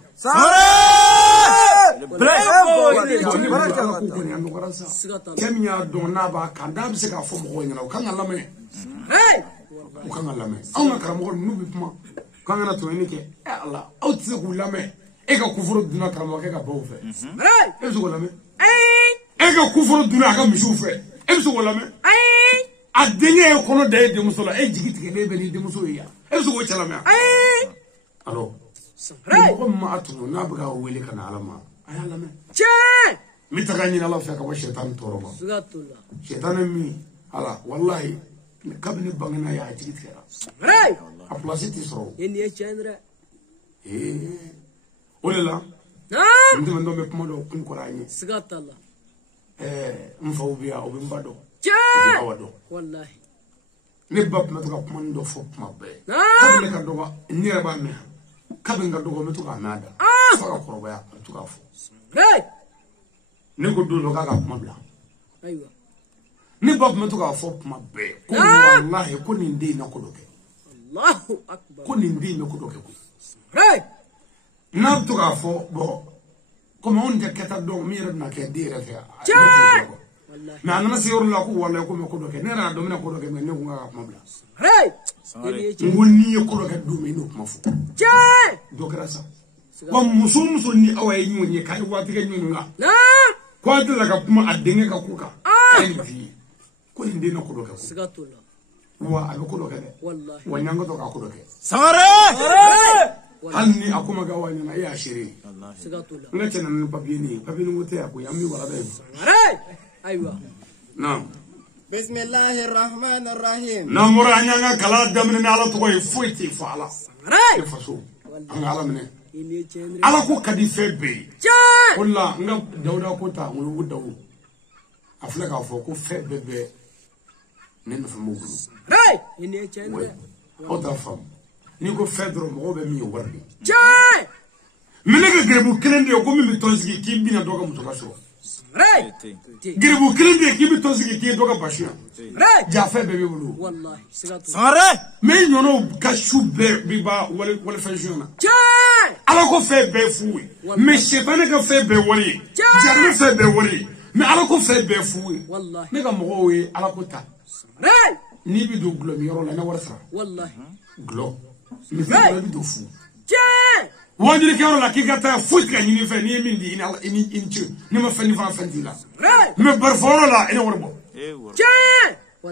cɛ min y'a dɔn n'a b'a kan n'a bɛ se k'a fɔ mɔgɔw ɲɛna o kan ka lamɛn Right. u kan ka lamɛn anw ka karamɔgɔ n'u bɛ kuma k'an kana tɔɲɔni kɛ ala aw tɛ se k'u lamɛn ega kufuru duna karama ke ka baw fe e so wala me ega kufuru duna ka mishu fe e so wala me adenye kono de muso la e jigi tige be ni de muso ya e so wo chala me alo ko ma atu na buga wele kana alama ayala me mitagani na la fa ka wa shaytan toroba shaytan mi ala wallahi kabni bangana ya jigi tige a place ti soro eni chandra olela ndima ndo me pomado kun korani sigatalla mfaw biya o bimbado awado wallahi ne bab na to ka pomando fo mabbe kabne ka doga ni raba me kabne ka doga me to ka nada fara koroba ya to ka fo ne ko do ka pomabla aywa ne bab me to ka fo mabbe ko wallahi ko ni ndi na ko doge Allahu akbar ko ni ndi na ko doge ko na to ka fo bo comme on de keta do mi rena ke dire fe mais anana se yorla ko wala ko me ko do ke nera do me ko do ke me ne ko nga mabla ngoni ko do ke do me no ko mafu do grasa wa muso ni awaye nyonye kai wati ke nyonga ko adla ka kuma adenge ka kuka ai ko ndi no ko do ke sigatullah wa abi ko do ke wallahi wa nyanga to ka ko do ke sangare hanni akuma ga wani na iya shiri sigatullah ngache na papier ni wote ya ko yammi wala be aywa naam bismillahir rahmanir rahim namura nyanga kala damne na ala to ko fuiti fala e faso anga ala mene eni chandra ala ko kadi febe wala nga dawda ko ta mo wudawu afla ka fo ko febe be nen fa mo gulu eni chandra o ta fam ni ko fedro mo be mi wardi minega grebu kelende ko mi tonzigi ki bina doga mutoka so grebu kelende ki mi tonzigi ki doga bashia ja fe bebe bulu wallahi sigatullah sangare me nyono kashu be biba wala fa jona ala ko fe be fuwe me shebane ka fe be wali jarne fe be wali me ala ko fe be fuwe wallahi me ka mo we ala ko ta ni bi do glo mi yoro la na warsa wallahi glo mi fe bi do fu wajiri kero la kikata fuka nyini fe ni min di ina inchu ni ma fani fa fanti la me barforo la ina warbo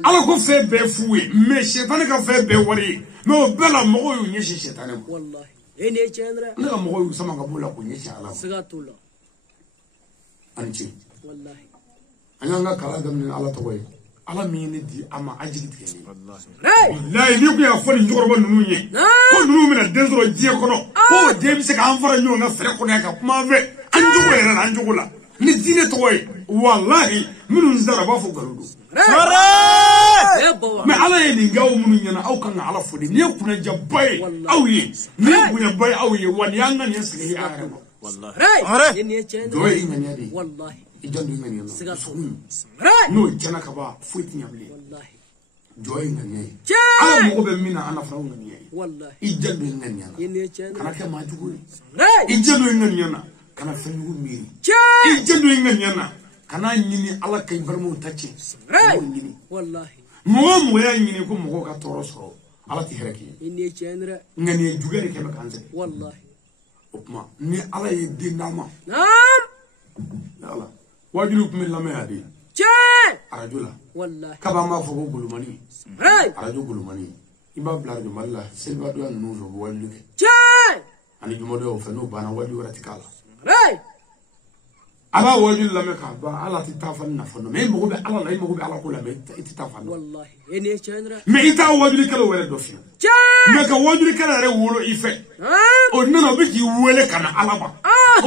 ala ko fe be fuwe me shetan ka fe be wari me bela mo yu nyeshi shetan mo wallahi eni chandra na mo yu sama ka bula ko nyeshi ala sigatullah anchi wallahi anyanga kala dam ni ala to koy ala mi ni di ama ajigi tigeni wallahi ni ko ya foni njorba nunu nye ko nunu mi na denzoro jie kono ko de bi se ka anfara nyu na fere ko na ka kuma ve anjugo era anjugo la ni dine to koy wallahi minu zara ba fo garudo me ala ye ni ngaw munu nyana aw kan ala fodi ni kuna jabay aw ye ni kuna bay aw ye wan yanga ni sigi ya arabo wallahi eni chandra do e nyanya di wallahi ijandu ngani no sigatullah no jana ka ba fuiti nyable wallahi joy ngani ala mo be mina ana fa ngani wallahi ijandu ngani yana eni chandra kana ke ma juguri ijandu ngani yana kana fengu miri ijandu ngani yana kana nyini ala kay barmo tacce nyini wallahi mo ya nyini ko mo ka toro so ala ti heraki eni chandra ngani jugari ke kanze wallahi opma ni ala ye dinama naam ala wajulu kuma lamay adi arajula wallahi kaba ma fo ko gulumani arajo gulumani iba bla de malla selba do an nuzo bo waluke ani jumo do fa no bana wali warati kala ala wajul lamay ka ba ala ti tafan na fo no me mo be ala lay mo be ala ko lamay ti tafan wallahi eni chandra me ita wajul kala wala do fi me ka wajul kala re wolo ife o nana be ki wele kana ala ba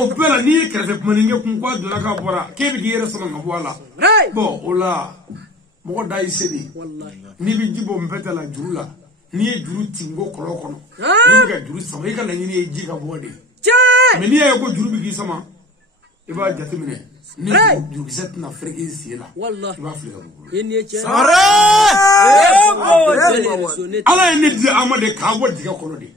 o bela ni krefe maninge kun kwa dula ka bora ke bi yere sama ngabu ala bo ola mo da isedi wallahi ni bi jibo mpeta la jurula ni e juru tingo kolo kono ni ga juru sama ka la ni e jiga bode me ni e ko juru bi ki sama iba jatimine ni juru set na frege sila wallahi iba flega bu eni chandra ala ni di amade ka wodi ka kono de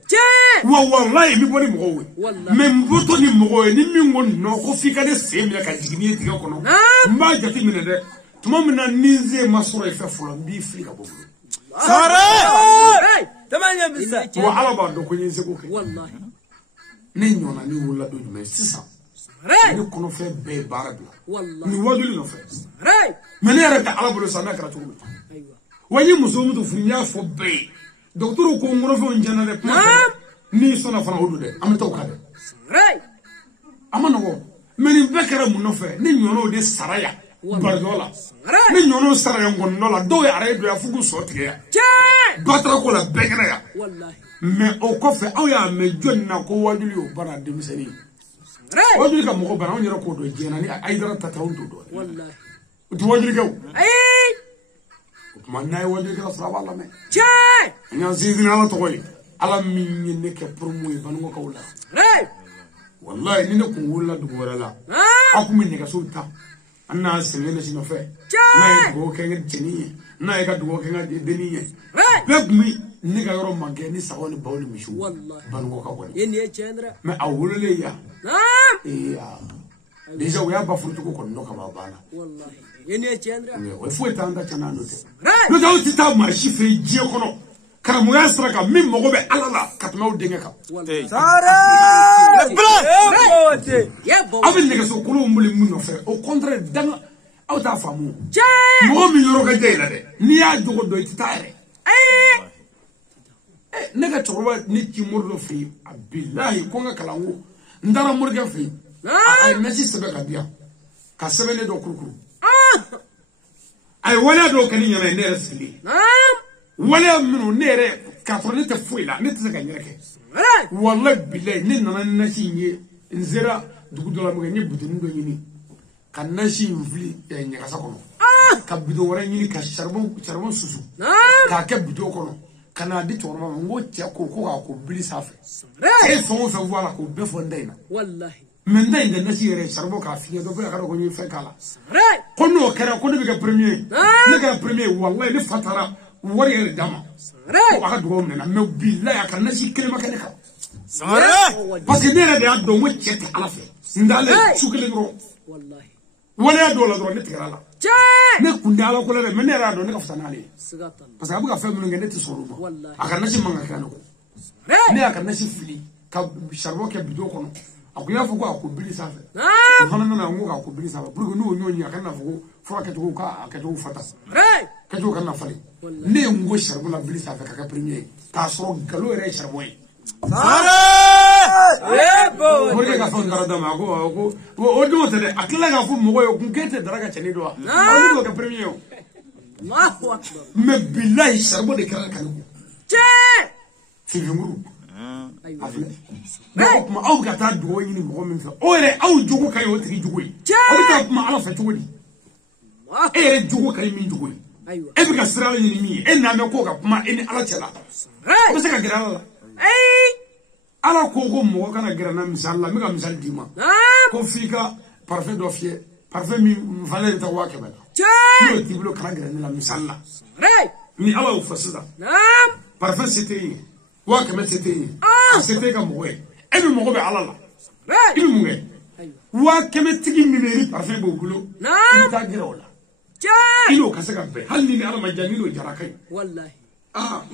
wa wallahi mi boni mo we me mboto ni mo we ni mi ngon no ko fika de semle ka jigini diga kono mba jati mine de tuma mina nize masoro ife fulo bi frika bobu sangare tamanya bisa wa ala ba do ko nyi se ko wallahi نينونا ني ولا دو جمع سيسا ني كونو في بي باربلا والله ني وادولي نو في راي من يرك على بلو سامع كرا تقول ايوه واني مسوم تو فنيا فو بي دكتور كو ngoro fo njana de ni sona fana hodu de am taw kade راي amana go meni bekara mu no fe ni nyono de saraya bardola ni nyono saraya ngono la do ya redo ya fugu so tige ya batra ko la bekara ya والله mais o ko fe aw ya me jonna ko waduli o bara de misani waduli ka mo bara on yero ko do jena ni ay dara tataw do والله du waduli ko اي man nay waduli ka fra wala me جاي nya zizina ala to koy ala min ne ke pour moy ban ngo ko la راي wallahi ni ne ko wala du wala la aku min ne ka sulta anna semene sino fe na go ke ngi jeni na ka du go ke ngi deni beg mi ni ga yoro manke ni sawoni bawli mi shu والله ban ngo ka woni يني تشندرا me awolo le ya نعم ya deja we aba futu ko no ka ba bana والله يني تشندرا we fu tanda chana no te راي no dawo ti ta ma shife je kono karamu ya sraka min mo go be alala katma denga ka يا بو abin ne ka so kulo mbuli mun no fe au contraire dan aw ta famu جاي mo mi yoro ka de la de ni ya jogo do ti tare ne ka toroba ni ki murdo fi billahi ko nga kalangu ndara murga fi ay nasi sebe ka biya ka sebe ne do kurukuru ay wala do kan nyana ne resli نعم wala minu ne re ka torne te fuila ne te ka nyereke راي wallahi billahi ni nana nasi nye nzera dugu dola mo nyi budin do nyini kan nasi mfli e nyaka sakono ka bido wara nyini ka charbon susu نعم ka ke bido kono kana di torma ngo tia ko ko bili safe راي e fon fe voilà ko be fon dayna والله men day de nasi yere charbon ka fiye do be ka ko nyi fe kala راي kono kera ko be ka premier ne ka premier wallahi ni fatara wari yere dama راي ko aka do men na me billahi ka nasi kelma ka ne ka سمرة parce que ne de ado mo chete ala fe ndale sukele ro والله wala do la do ne tigara la جاي ne kunda la ko le men ne ra do ne ka fatana le سقطنا parce que abuka fe mun ngene ti soro ma والله aka nasi manga kana ko راي ne aka nasi fili ka charbon ke bido kono akuya fuko akubili safe نعم hana na ngo ka akubili safe bugo no nyonyi aka na fuko fura ke to ka aka to fata راي ke to kana fali ne ngo charbon la bili safe ka premier ka so galo re charbon ko ke ka fon dara dama ko o do te akla ga fu mo ko kun kete dara ga chani do o do ka premier الله اكبر me billahi charbon de kala kan ko جاي fi nguru ايوه afle ba kuma aw ka ta do yini mo min fa o re aw jogo kay o tigi jogo yi o bi ta kuma ala fa jogo di الله e re jogo kay min jogo yi ايوه e bi ka sira yini mi e na me ko ka kuma e ni ala chela o راي se ka gira ala اي ala ko ko mo kana gira na misal la mi ka misal di ma نعم ko fika parfait do fie parfait mi valeur ta wa ke bela جاي ni ti blo kana gira ni la misal la راي ni ala o fasida نعم parfait c'était wa ke me c'était c'était ka mo e bi mo be ala la راي ibi mo e ايوه wa ke me tigi mi meri parfait bo gulo نعم ta gira wala جاي ilo ka se ka be hal ni ala ma jani lo jara kai والله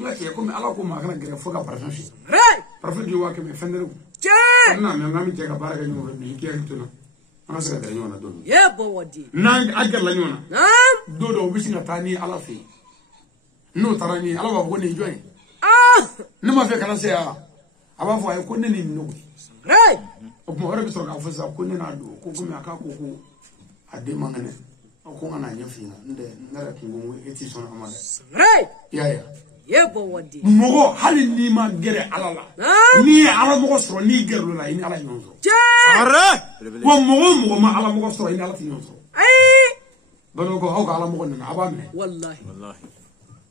nga ke ko me ala ko ma kana gira fo ka parfait fi راي parfait di wa ke me fendere ko جاي na me ngami je ka baraka nyo ni ke ki tuna ana se ka dare nyona do يا بودي na agar la nyona نعم do do bisi na tani ala fi no tarani ala ba ko ni joy ne ma fe kana se ya aba fo ay ko ne ni no راي o mo ora bi so ka fo sa ko ne na do ko ko me aka ko ko ade mangane ko ana nya fi na nde ngara ko ngo eti so na amale راي ya ya يا بودي mogo hali ni ma gere ala la ni ala mogo so ni gerlo la ni ala nyonso جاي ko mogo ma ala mogo so ni ala ti nyonso اي bano ko hawga ala mogo na aba me والله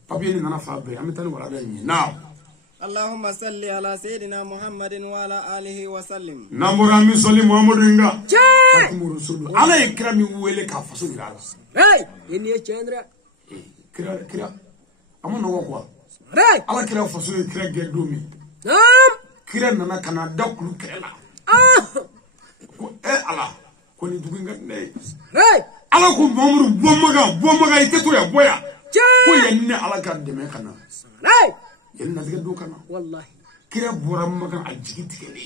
papier ni nana fa be amitani wala da ni now اللهم صل على سيدنا محمد وعلى آله وسلم. namura mi soli muhammadu inga جاي atumuru sulu ala ikrami wele ka faso ni ala راي يني تشندرا kira amono ko kwa راي ala kira faso ni kira gedo mi نعم kira nana kana dakulu kira la ko ala ko ni duginga ne راي ala ko muhammadu bomaga iteto ya boya ko جاي yanne ala ka deme kana راي yanna diga do kana والله kira boram magan ajigi tigene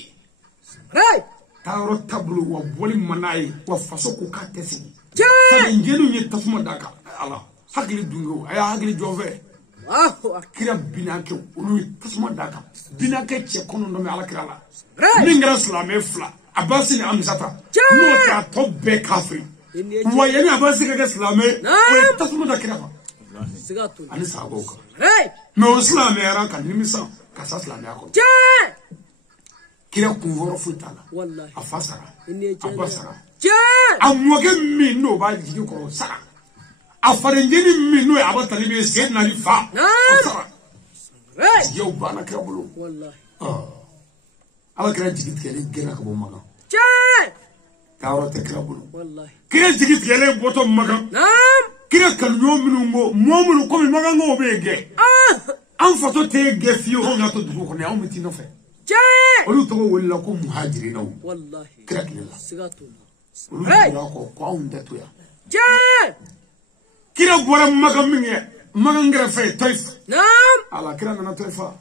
taaro tablo wa boli manai wa faso ko ka tesi sabe ngenu ni tasuma daka ala hakli dungo aya hakli jove kira binake ulu tasuma daka binake che kono no me ala kira la ningra slame fla abasi ni amzata no ta to be kafri wa yemi abasi ka slame wa tasuma daka kira sigatu ani saboka me slame ara kan nimisa ka sa slame ako kira kunvoro futala wallahi afasara abasara amwoge min no ba jigi ko sara afarengeni min no abatali be sen na lifa sara yo bana kira bulu wallahi ala kira jigi tkele gena ko maga tawro te kira bulu wallahi kira jigi tkele boto maga kira kan yo minu mo ko mi maga ngo bege an foto te gefi ho na to dugo ko ne amiti no fe olu togo wala ko muhajirina wallahi kira sigatu ko onda to ya kira bora maga minge maga ngra fe toif naam ala kira na toifa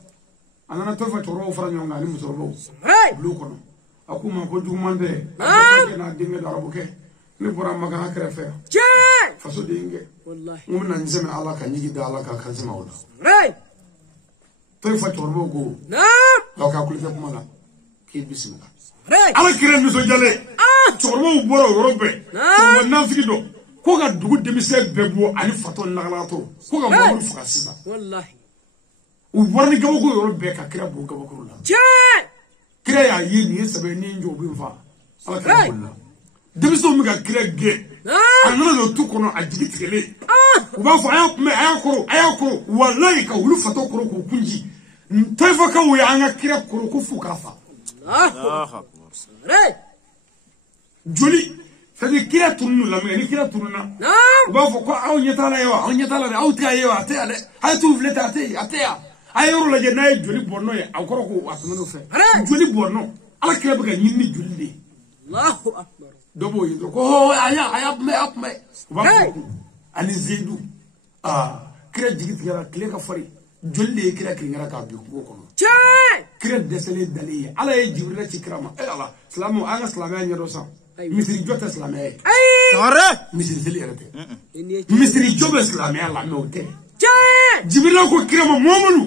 anana toifa toro fara nyonga ni musorbo lu kono akuma ko jumande na dinga darabuke ni bora maga kira fe faso dinge wallahi umna nzeme ala ka nyigi da ala ka kanzema wala toifa toro go naam ka kulite kuma la ki bismillah ala kira miso jale chorbo boro robe so na fikido ko ga dugu demise bebo ani fato nagalato ko ga mo fuka sisa wallahi u warni gabo ko robe ka kira bo gabo ko la kira ya yi ni sabe ni njo bi fa ala kira bolla demise o mi ga kira ge anana no tu kono ajigi tigele u ba fa aya ko wallahi ka ulu fato ko ko kunji ntaifa ka wo anga kira ko ko fuka fa Allah joli fadi kira tunu la me ni kira tununa ba fo ko aw nyata la aw ta yo ate ale hay tu vleta ate ayoro la je nay joli bonno ya aw ko ko atunu fe joli bonno ala kira be ka nyinni joli de Allahu akbar dobo yi ko aya me ba ko ani zidu kira jigit gara kile ka fari joli kira kira ka bi ko ko kira desale daliya ala ye jibril ci kirama ala salamu anga salama nyado sa misri jota salama sare misri fili erate misri jobe salama ala me ote jibril ko kirama momunu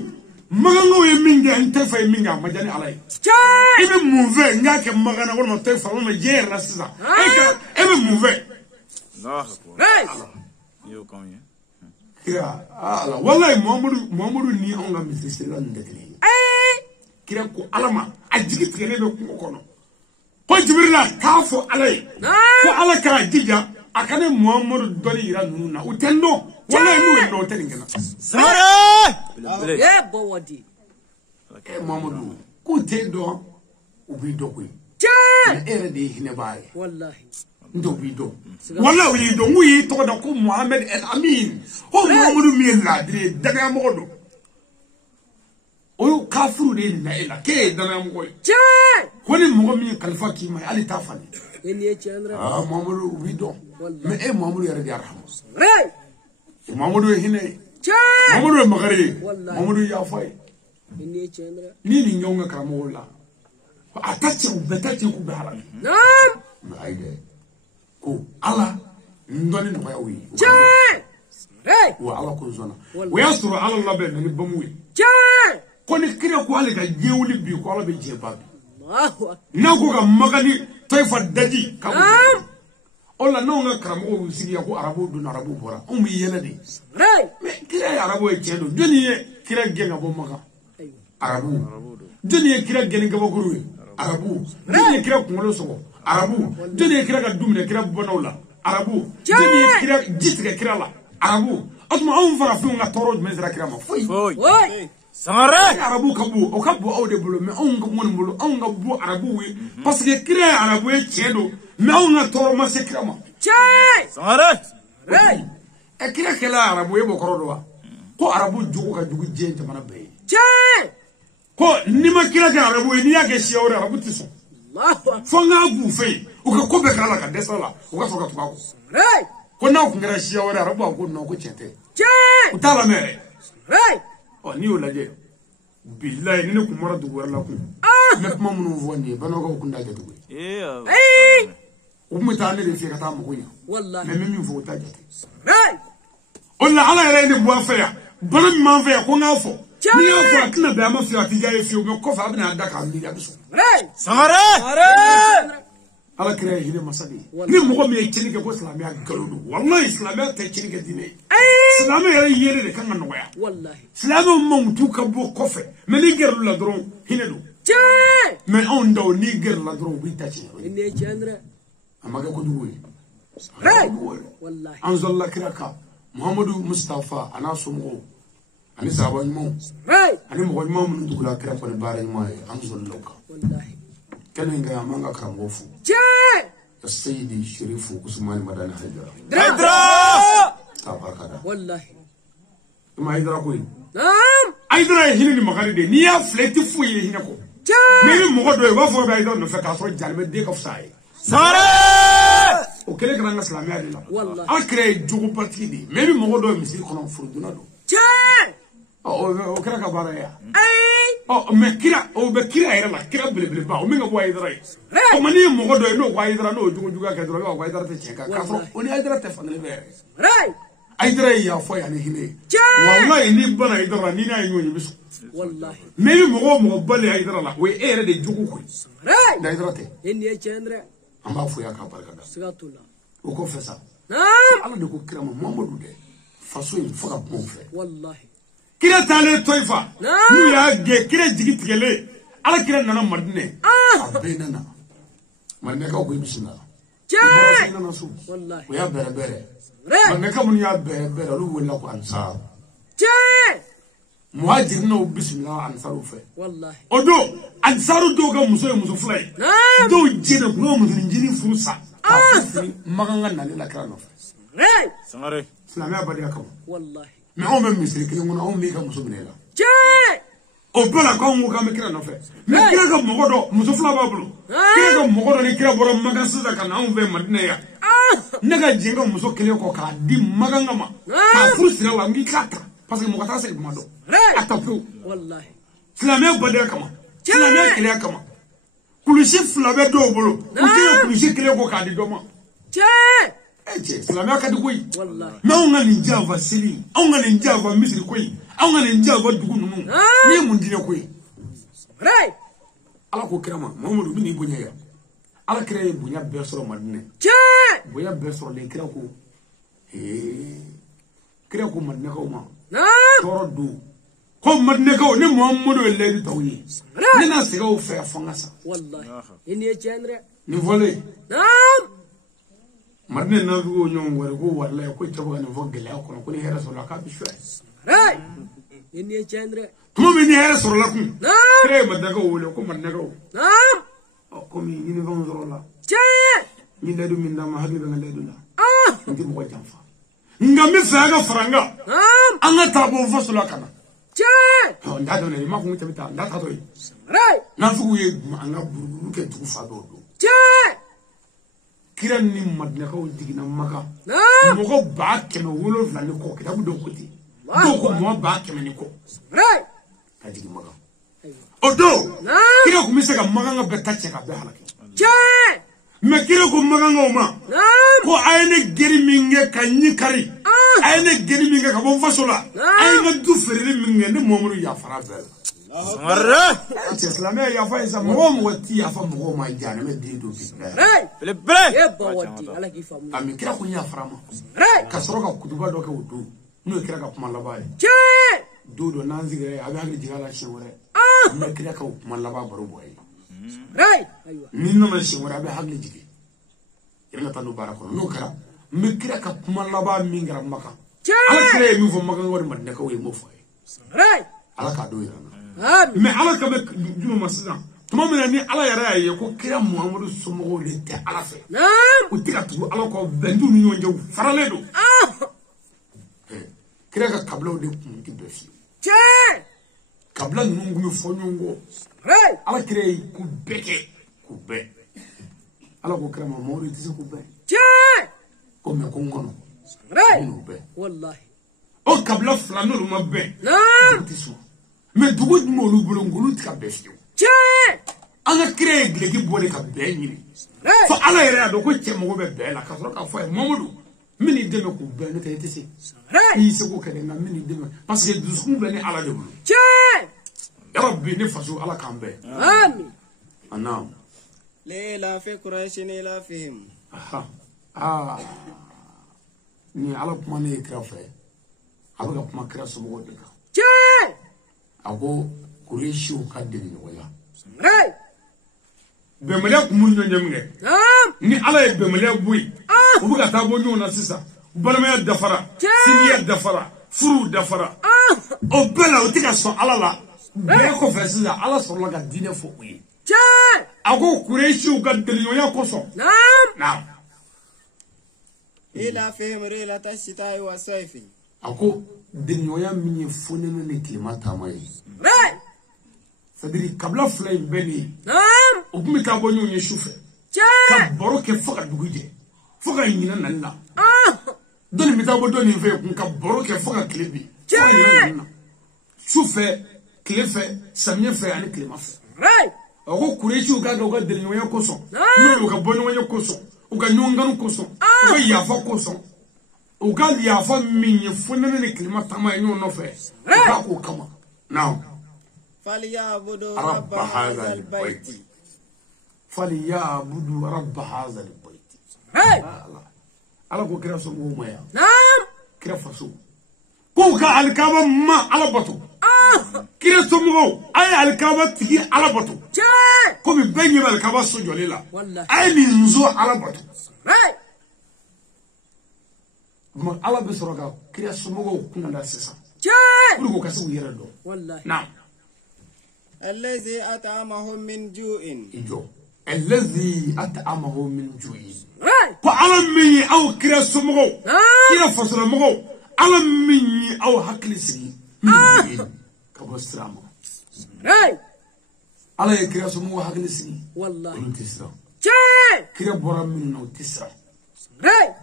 magango ye minga ante fay minga majani ala ibe mouve ngake magana wala te fa wala jer la sisa ibe mouve yo combien kira ala wallahi mamadou ni onga misri sela ndekele kira ko alama ajigi tigele be ko kono ko jibrila kafo alay ko ala ka jija akane muhammadu doli ira nuna utendo wallahi mu no telingena sare ye bowodi muhammadu ko te do ubi do ko ere de hine baare wallahi ndo bi do wallahi wi do wi to da ko muhammad el amin o muhammadu mi la dire daga modo oyo kafuru de na ela ke dana mo ko ni mo mi khalifa ki mai ali tafani eni chandra mamadou wido me mamadou yare dia rahmo mamadou hine mamadou magari mamadou ya fay eni chandra ni nyonga karamo wala atache ubetache ku bahala nam aide ko ala ndoni no ya wi wa ala ko zona wa yasru ala allah be ni bamwi koni kire ko ale ga jewuli bi ko ala be jeba na ko ga magani tayfa daji ka ola no nga karamo sigi ko arabu dun arabu bora mi yele de me kire arabu e cedo joni ye kire genga bo maga arabu joni ye kire genga bo guru arabu joni ye kire ko ngolo so arabu joni ye kire ga dumne kire bonawla arabu joni ye kire jitga kire la arabu asma on fara fu nga toro me zira kire ma foy sangare arabu kabu o kabu o de bolo me on ga mon bolo on ga bu arabu wi parce que kire arabu e cedo me on ga toro ma se kire ma sangare e kire kala arabu e bokoro do wa ko arabu jugo ka jugo je jamana be ko ni ma kire ka arabu e ni ya ke shiawre arabu tiso fo nga bu fe o ka ko be kala ka desala o ka soka tubako ko na ko ngara shiawre arabu ko no ko chete utala mere o ni o laje billahi ni ko mara du wala ko mais kuma minnu fɔ nin ye banabagaw kun t'a jate koyi u kun bɛ taa ne de fɛ ka taa mɔgɔ ɲɛ mais min min fɔ o t'a jate o la ala yɛrɛ ye ne bɔ a fɛ yan bana min b'an fɛ yan ko n k'a fɔ n'i y'a fɔ a tɛna bɛn a ma fɛ a tɛ diya ye fiyewu mais kɔfɛ a bɛna a da k'a miiri a bɛ sɔn ala kira ye hinɛ masa de ye ni mɔgɔ min ye tiɲɛni kɛ ko silamɛya nkalon don walahi silamɛya tɛ tiɲɛni kɛ diinɛ ye silamɛ yɛrɛ yeli de kan ka nɔgɔya silamɛw mankutu ka bɔ kɔfɛ mais n'i gɛrɛla la dɔrɔn hinɛ don mais anw daw n'i gɛrɛla la dɔrɔn u b'i ta tiɲɛ a ma kɛ kojugu ye an sɔlila kira kan muhamadu mustafa a n'a somɔgɔw ani sahaba ɲumanw ani mɔgɔ ɲuman minnu tugula kira kɔni baara ɲuman ye an sɔlila o kan kɛnɛ in kan an b'an ka karamɔgɔ fo ka seyidi sherifu usmani madani haidara k'a barika da i ma haidara ko ye haidara ye hinɛ ni makari de n'i y'a filɛ i tɛ foyi ye hinɛ kɔ mais ni mɔgɔ dɔ ye u b'a fɔ bɛ haidara nɔfɛ k'a sɔrɔ jalimɛ den ka fisa a ye o kɛlen kana an ka silamɛya de la an kɛra ye jogo batigi de ye mais ni mɔgɔ dɔ ye misiri kɔnɔ furudonna don o kɛra ka baara ye yan mais kira o bɛ kira yɛrɛ la kira belebeleba o min ka bɔ Hayidara ye o ma n'i ye mɔgɔ dɔ ye n'o ko Hayidara n'o jogo juguya kɛ dɔrɔn i b'a fɔ Hayidara tɛ tiɲɛ kan k'a sɔrɔ o ni Hayidara tɛ fankelen fɛ yɛrɛ Hayidara ye yafa yan ni hinɛ ye walahi n'i banna Hayidara n'i n'a ye ɲɔgɔn ye i bɛ sɔn mais ni mɔgɔ o mɔgɔ bali Hayidara la o ye e yɛrɛ de jogo koyi ni Hayidara tɛ an b'a fɔ yan k'a barika da o kɔfɛ sa ala de ko kira ma Muhamadu dɛ faso in fo ka kuma u fɛ kira taalen toyi fa n'u y'a gɛn kira jigi tigɛlen ala kira nana Madinɛ a bɛɛ nana Madinɛkaw ko i bisimila u nana so o y'a bɛrɛ bɛrɛ Madinɛka minnu y'a bɛrɛ bɛrɛ olu welela ko Ansar muhajirinaw bisimila Ansaru fɛ o don Ansaru dɔw ka muso ye muso fila ye dɔw jɛnna k'u ka musonin ncinin furu sa k'a furu Makan ka nali la kira nɔfɛ silamɛya badenya kama mais anw bɛ misiri kelen kɔnɔ anw b'i ka muso minɛ la o bɛɛ la k'anw ko k'an bɛ kira nɔfɛ mais kira ka mɔgɔ dɔ muso fila b'a bolo kira ka mɔgɔ dɔ ni kira bɔra Makan sisan ka na anw fɛ Madinɛ yan ne ka jɛn ka muso kelen kɔ k'a di Makan ka ma k'a furu sira la n k'i k'a ta parce que mɔgɔ t'a segin kuma dɔn a ta pewu silamɛya badenya kama silamɛya keleya kama kulusi fila bɛ dɔw bolo u tɛ kulusi kelen kɔ k'a di dɔ ma cɛ silamɛya ka di koyi mais anw ka nin janfa seli anw ka nin janfa misiri koyi anw ka nin janfa dugu ninnu ni ye mun diinɛ koyi ala ko kira ma Muhamadu bɛ n'i bonya yan ala kira ye bonya bɛɛ sɔrɔ Madinɛ bonya bɛɛ sɔrɔlen kira ko Madinɛkaw ma tɔɔrɔ don ko Madinɛkaw ne Muhamadu ye layidu t'aw ye ne na segin aw fɛ fo n ka sa nin fɔlen Madinɛ nafigiw ɲɔgɔn wɛrɛ ko walayi ko cɛ bɛ ka nin fɔ gɛlɛya kɔnɔ ko ni hɛrɛ sɔrɔla k'a bɛ suɲɛ tuma min ni hɛrɛ sɔrɔla kun kira ye Madinɛkaw wele ko Madinɛkaw komi ɲinifɛnw sɔrɔla n ye layidu min d'a ma hakili bɛ n ka layidu la n tɛ mɔgɔ janfa nka n bɛ fɛ an ka fara n kan an ka taa bɔ faso la ka na n t'a dɔn dɛ i m'a fɔ n ko cɛ bɛ taa n t'a taatɔ ye nafigiw ye an ka buruburu kɛ dugu fa dɔw don kira ni Madinɛkaw jiginna Maka mɔgɔ 700,000 ni kɔ kitabu dɔw ko ten dɔw ko mɔgɔ 100,000 ni kɔ ka jigin Maka o don kira tun bɛ se ka Makanka bɛɛ ta cɛ ka bɛɛ halaki mais kira ko Makankaw ma ko a ye ne geri min kɛ ka ɲi kari a ye ne geri min kɛ ka bɔ faso la a ye n ka du feereli min kɛ ne Muhamadu yafara bɛɛ la cɛ silamɛya yafa ye sa mɔgɔ o mɔgɔ t'i yafa mɔgɔw ma jahanɛmɛ den do bi ami kira ko n yafara ma ka sɔrɔ ka kutuba dɔ kɛ o don n'o ye kira ka kuma laban ye don dɔ n'an sigira a bɛ hakili jigin a la siɲɛ wɛrɛ an bɛ kira ka kuma laban baro bɔ a ye ni nana siɲɛ wɛrɛ a bɛ hakili jigin i bɛna taa n'o baara kɔnɔ n'o kɛra n bɛ kira ka kuma laban min kɛra Maka ala kira ye min fɔ Makankaw ni Madinɛkaw ye n b'o fɔ a ye ala k'a don yira n na mais ala ka bɛ jumɛn ma sisan tuma min na ni ala yɛrɛ y'a ye ko kira Muhamadu somɔgɔw de tɛ ala fɛ u tɛ ka tugu ala kɔ bɛn t'u ni ɲɔgɔn cɛ u faralen don kira ka kabilaw de kun tɛ bɛɛ fiyewu kabila ninnu kun bɛ fɔ ɲɔgɔn kɔ ala kira ye ko bɛɛ kɛ k'u bɛɛ ala ko kira ma Muhamadu tɛ se k'u bɛɛ ko mɛ ko n kɔnɔ n'u bɛɛ o kabila fila n'olu ma bɛn dugu tɛ sɔn mais dugu jumɛn olu bolo ngolo tɛ ka bɛɛ fiyewu anga kire gleki bole ka benyi fa ala yere ado ko chemo be bela ka so ka fa mamudu mini deme ko be ne kay tisi ni se ko kede na mini deme parce que dusku be ni ala de bulu ya rabbi ni fasu ala kambe amin anam لا في قريش لا فيهم ni ala kuma ne kira fe abaga kuma kira so mo de ka ago kureshi o ka de ni wala be mele ku mun nyonyem ne ni ala e be mele bui o buga ta bo nyona sisa balama ya dafara siniya dafara furu dafara o bela o tika so ala la be ko fe sisa ala so la ga dine fo wi ago kureshi o ka de ni wala ko so naam إلى فهم ريلة الشتاء والصيف أكو دنيا مني فنن نكلمة تامي سدري قبل فلان بني نعم وبمي كابونيو يشوفه كبرو كفقة دوجي فقة ينينا نلا دوني متابو دوني في كبرو كفقة كلبي شوفه كلفه سميه في يعني كلمة أكو كوريشيو كاغا دنيا كوسو نو كابونيو يكوسو uga nyonganu koso uga yafa koso uga yafa minye funene ne klima tama nyo no fe uga ko kama now falyabudu rabb hadha albayt falyabudu rabb hadha albayt ala ko kira so mo maya kira faso ko ka alkaba ma ala batu kira so mo ay alkaba tigi ala batu komi benye alkaba so jolela ay ni nzo ala batu ma ala bisoroga kira so mo kuna da sisa ko kaso yera do wallahi na'am الذي أطعمهم من جوع الذي أطعمهم من جوع ko alammi aw kira so mo kira fasala mo alammi aw hakli sigi kabo sramo ala ye kira so mo hakli sigi wallahi tisra kira bora min no tisra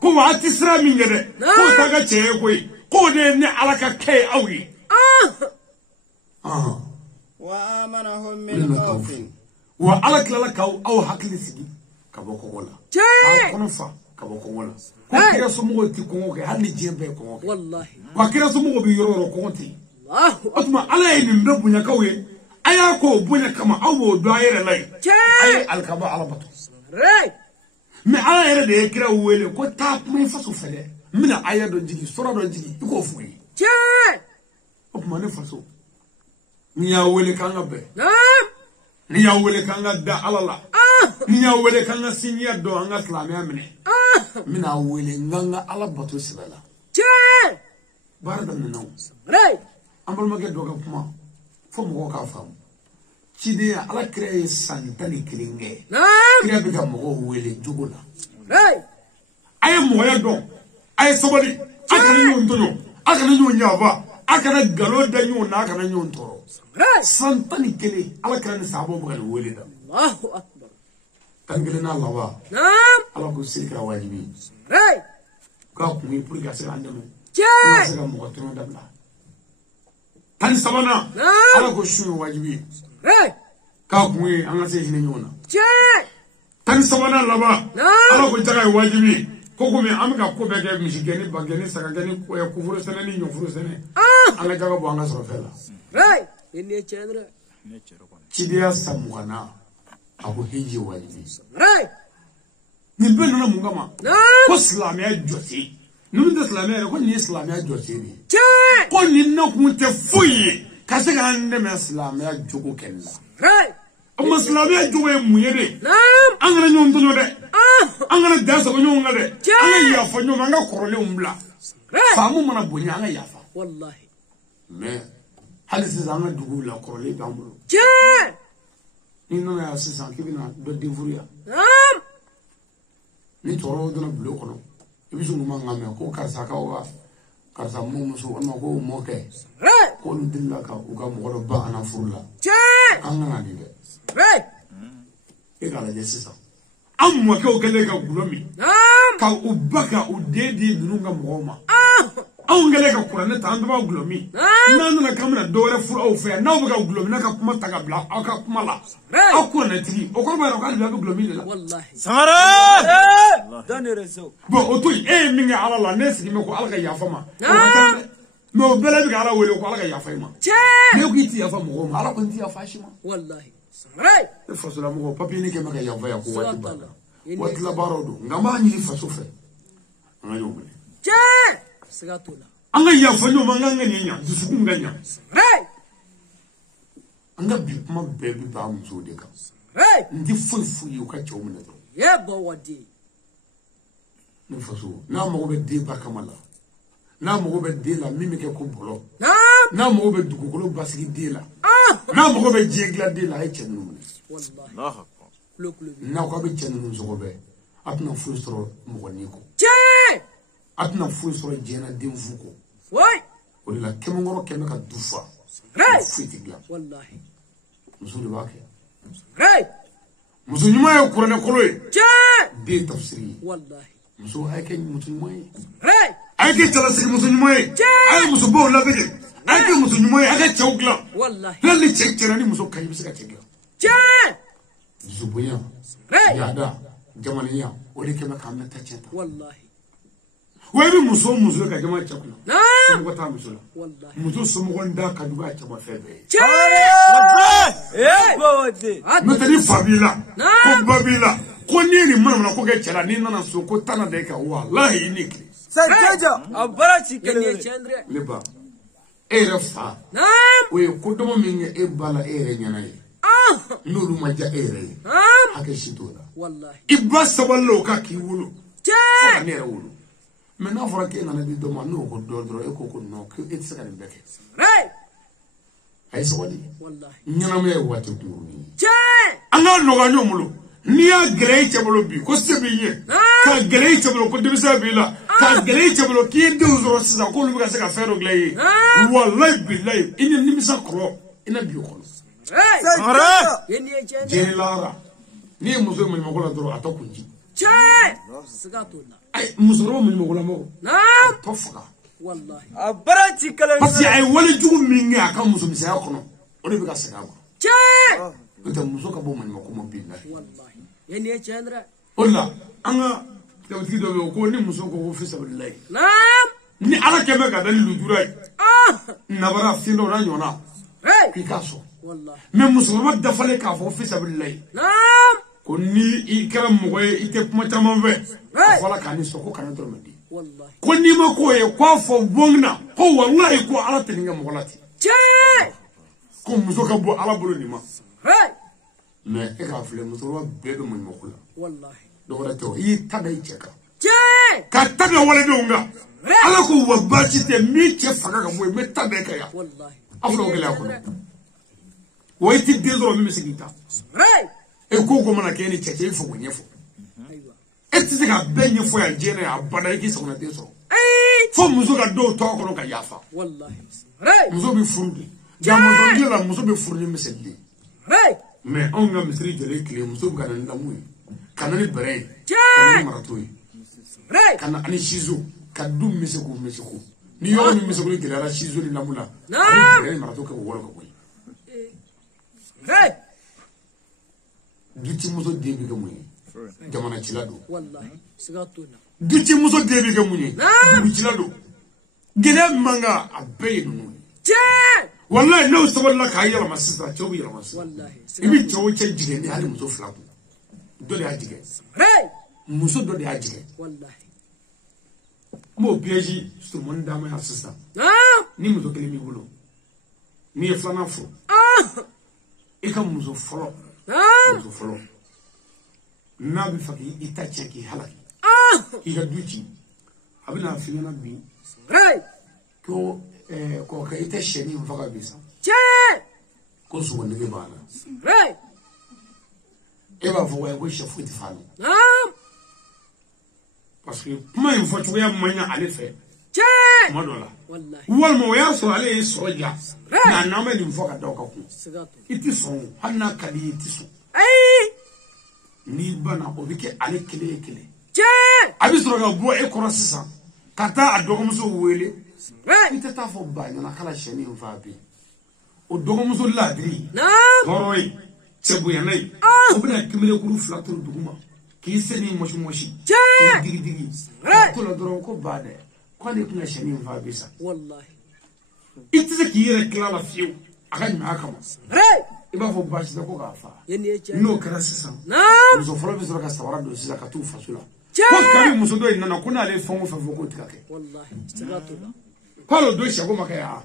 ko wa tisra min yede ko taga che ko de ni ala ka kai awi wa amanahum min khawfin wa ala kala ka aw hakli sigi kabo ko wala ka kono fa kabo ko wala ko kira so mo ti ko ke hali jembe ko wallahi wa kira so mo bi yoro ko ti atuma ala ye nimbe bunya kawe aya ko bunya kama awo do ayere lai ay alkaba ala batu me ala yere de kira wele ko tap me faso fele mina aya do jigi soro do jigi ko fuyi atuma ne faso ni ya wele kanga be ni ya wele kanga da alala ni ya wele kanga sinya do anga islamia mine mina wele nganga ala batu sibala barada nno ambal mage doga kuma fo mo ka fam cide ala kreye santani kilinge kire bi ga mo wele jugula ay mo ya do ay sobali akana ñu ntono akana ñu nyaba akana galo da ñu na akana ñu ntoro santani kile ala kreye sabo mo gal wele da Allahu akbar tangelena lawa ala ko sikra wajibi ka ku mi pour ga se andame se ga mo to da la tan sabana ala ko shu wajibi ka ku mi an se hine nyona tan sabana laba ala ko jaga wajibi ko ko mi am ka ko be ga mi shigeni bageni saka gani ko ya kufuru sene ni nyofuru sene ala jaga bo anga so fela ene chedra chidia samwana abu hiji wajibi ni benu na mungama ko islamia joti nu de islamia ko ni islamia joti ni ko ni na ku te fuyi ka se ga nde me islamia jogo kella amma islamia jogo e muyede an ga nyom to de an ga da so nyom ngade an ya fa nyom nga korole umbla famu mana bonya an ya fa wallahi me halisi zanga dugu la korole gambulo ni no ya sisan kibina do devuria ni toro do na bulo kono ibisu nguma ngame ko karsa ka wa karsa mu musu on ko mo ke ko lu dilla ka u ga mo do ba ana furla an na ni de e ga la sisan am mo ke o kele ka gulo mi ka u baka u dedi nunga mo ma أونغلي كقرآن تاندبا غلومي نانا كامنا دورة فور أو فيا ناو بقى غلومي ناكا كم تقبلا أو كم لا أو قرآن تري أو كم بيروح على بلاد غلومي لا والله سارة داني رزو بقولي إيه مين على الله ناس اللي مكو على يا فما ما بلا بقى على ولو على يا فما لو كنت يا فما هو على كنت يا فاشما والله سارة الفصل مكو بابي كم يا فيا قوة بلا واتلا بارودو نعماني فسوفه أنا يوم سقطونا أنا يا فنو ما نعنى دسوكم غنى أنا بيما بيبي بام زوديكا ندي فوي يوكا من هذا يا بوادي نفسو نعم هو بدي باكمالا نعم هو بدي لا ميمك كوبلو نعم هو بدي كوكلو باسكي ديلا نعم هو بدي جيغلا ديلا هيك نمنا والله كلو نعم هو بدي جنون زوبه أتنا فوسترو مغنيكو أتنا فوسترو جينا دين فوكو واي ولا كم مرة كم كدوفا فيتيغلا والله مسؤول باكي مسؤول ما يقولنا كلوي دي تفسيري والله مسؤول أي كين مسؤول ما أي كين تلاسي مسؤول ما أي مسؤول بولا بيجي أي كين مسؤول ما أي كين شوكلا والله لا اللي تشكرني مسؤول كاي بس كتشكلا زبويا يادا جماليا ولي كم كامل تشتا والله وين مسؤول كجماعة شكلا نعم والله مسؤول سموان دا كدوا كما فبي مثلي فابيلا كوبابيلا كونيني من كوكا تشلا نينا سوكو تانا ديكا والله ينيك سجاجا أبراتي كلمة لبا إيرفا نعم ويكودم من إبالا إيرينياي نورو ماجا إيري هكذا والله إباس والله كاكي ولو فانير ولو من أفرك إن أنا بدي ما نو كود دور إيكو كود نو كي إتسكان بكي هاي سوالي والله نينامي واتو تورني أنا نوغانيو ملو نيا غري تبلو بي كوسبينيه كا غري تبلو كود بيسا بيلا كا غري تبلو كي دوزرو سيزا كولو بيغا سكا فيرو غلاي والله بالله إني نمسا كرو إنا بيو كولو سارة جيني لارا ني مسلم من مقولة درو أتوكنجي سقطونا أي مسلم من مقولة مو نعم توفقا والله أبراتي كلمة بس يا ولد جو مني أكان مسلم سيأكلوا ولا بيجا سكابا أنت مسلم كابو من مقوم بالله والله يعني تشاندرا ولا أنا لو تيجي تقول كوني مسلم كابو في سبيل الله نعم ni ala keme ka dali lujurai nabara findo na nyona Picasso والله mais musulma dafale ka fo fi sabilillahi نعم ko ni ikram mo ite kuma tama ve wala kani soko kana dormadi والله ko ni ma ko e ko fo bongna ko wallahi ko ala teninga mo golati ko musoka bo ala bolo ni ma mais e ka fle musulma bebe mo mo kula والله do wala to yi taga icheka ka ka taga wala do nga ala ko wabati te mi che faga ka mo me taga ka ya والله afro gele ko waiti dezoro mi sigita e ko ko mana keni cheche fo nyefo ايوه eti ka benye fo ya jene ya bada ki so na deso fo muzo ka do to ko ka yafa والله muzo bi furude ja muzo ndira muzo bi furude meseli mais on nga misri jele kle muzo ka nan lamu kana ni bere kana ni maratoi kana ani shizo ka dum miseko ni yo ni miseko ni la shizo ni lamula ni marato ka wolo ka duti muso debi ka munye jamana chilado والله سقطونا duti muso debi ka munye duti chilado gele manga abe no wallahi no saballa ka yala masisa chobi yala masisa والله ibi chowo che jige ni hali muso flaku do de ajige muso do de ajige والله mo bieji sto mon dama ya sisa ni muso kele mi bulo ni flana fo ika muso folo muso folo na bi faki ita cheki halaki ika duchi abina fingana bi ko ko ka ita sheni mfaka bisa ko so wonde be bana e ba fo wa ko shefu ti fani parce que kuma in fo ya manya ale fe madola والله wal mo ya so ale so ya na na me ni fo ka daw ka ku سقطونا iti son hanna kali iti so ni bana obike ale kele abi soro ga bo e koro sisa kata adogumso wele ita ta fo ba nyana kala sheni mfabi o dogo muso ladri horoi chebu yanai o bina kimile kuru flatur duguma ki seni moshi digi to la doro ko bade ko ne kuna sheni mfabi sa wallahi ita ki yere kala fiu akan ma kama iba fo ba shi da ko gafa no kara sisan muso folo bi sura ka sawara do sisa ka tu fasula ko kari muso do inana kuna le fongo fa ko tikake wallahi sabatullah Palo do shago makaya.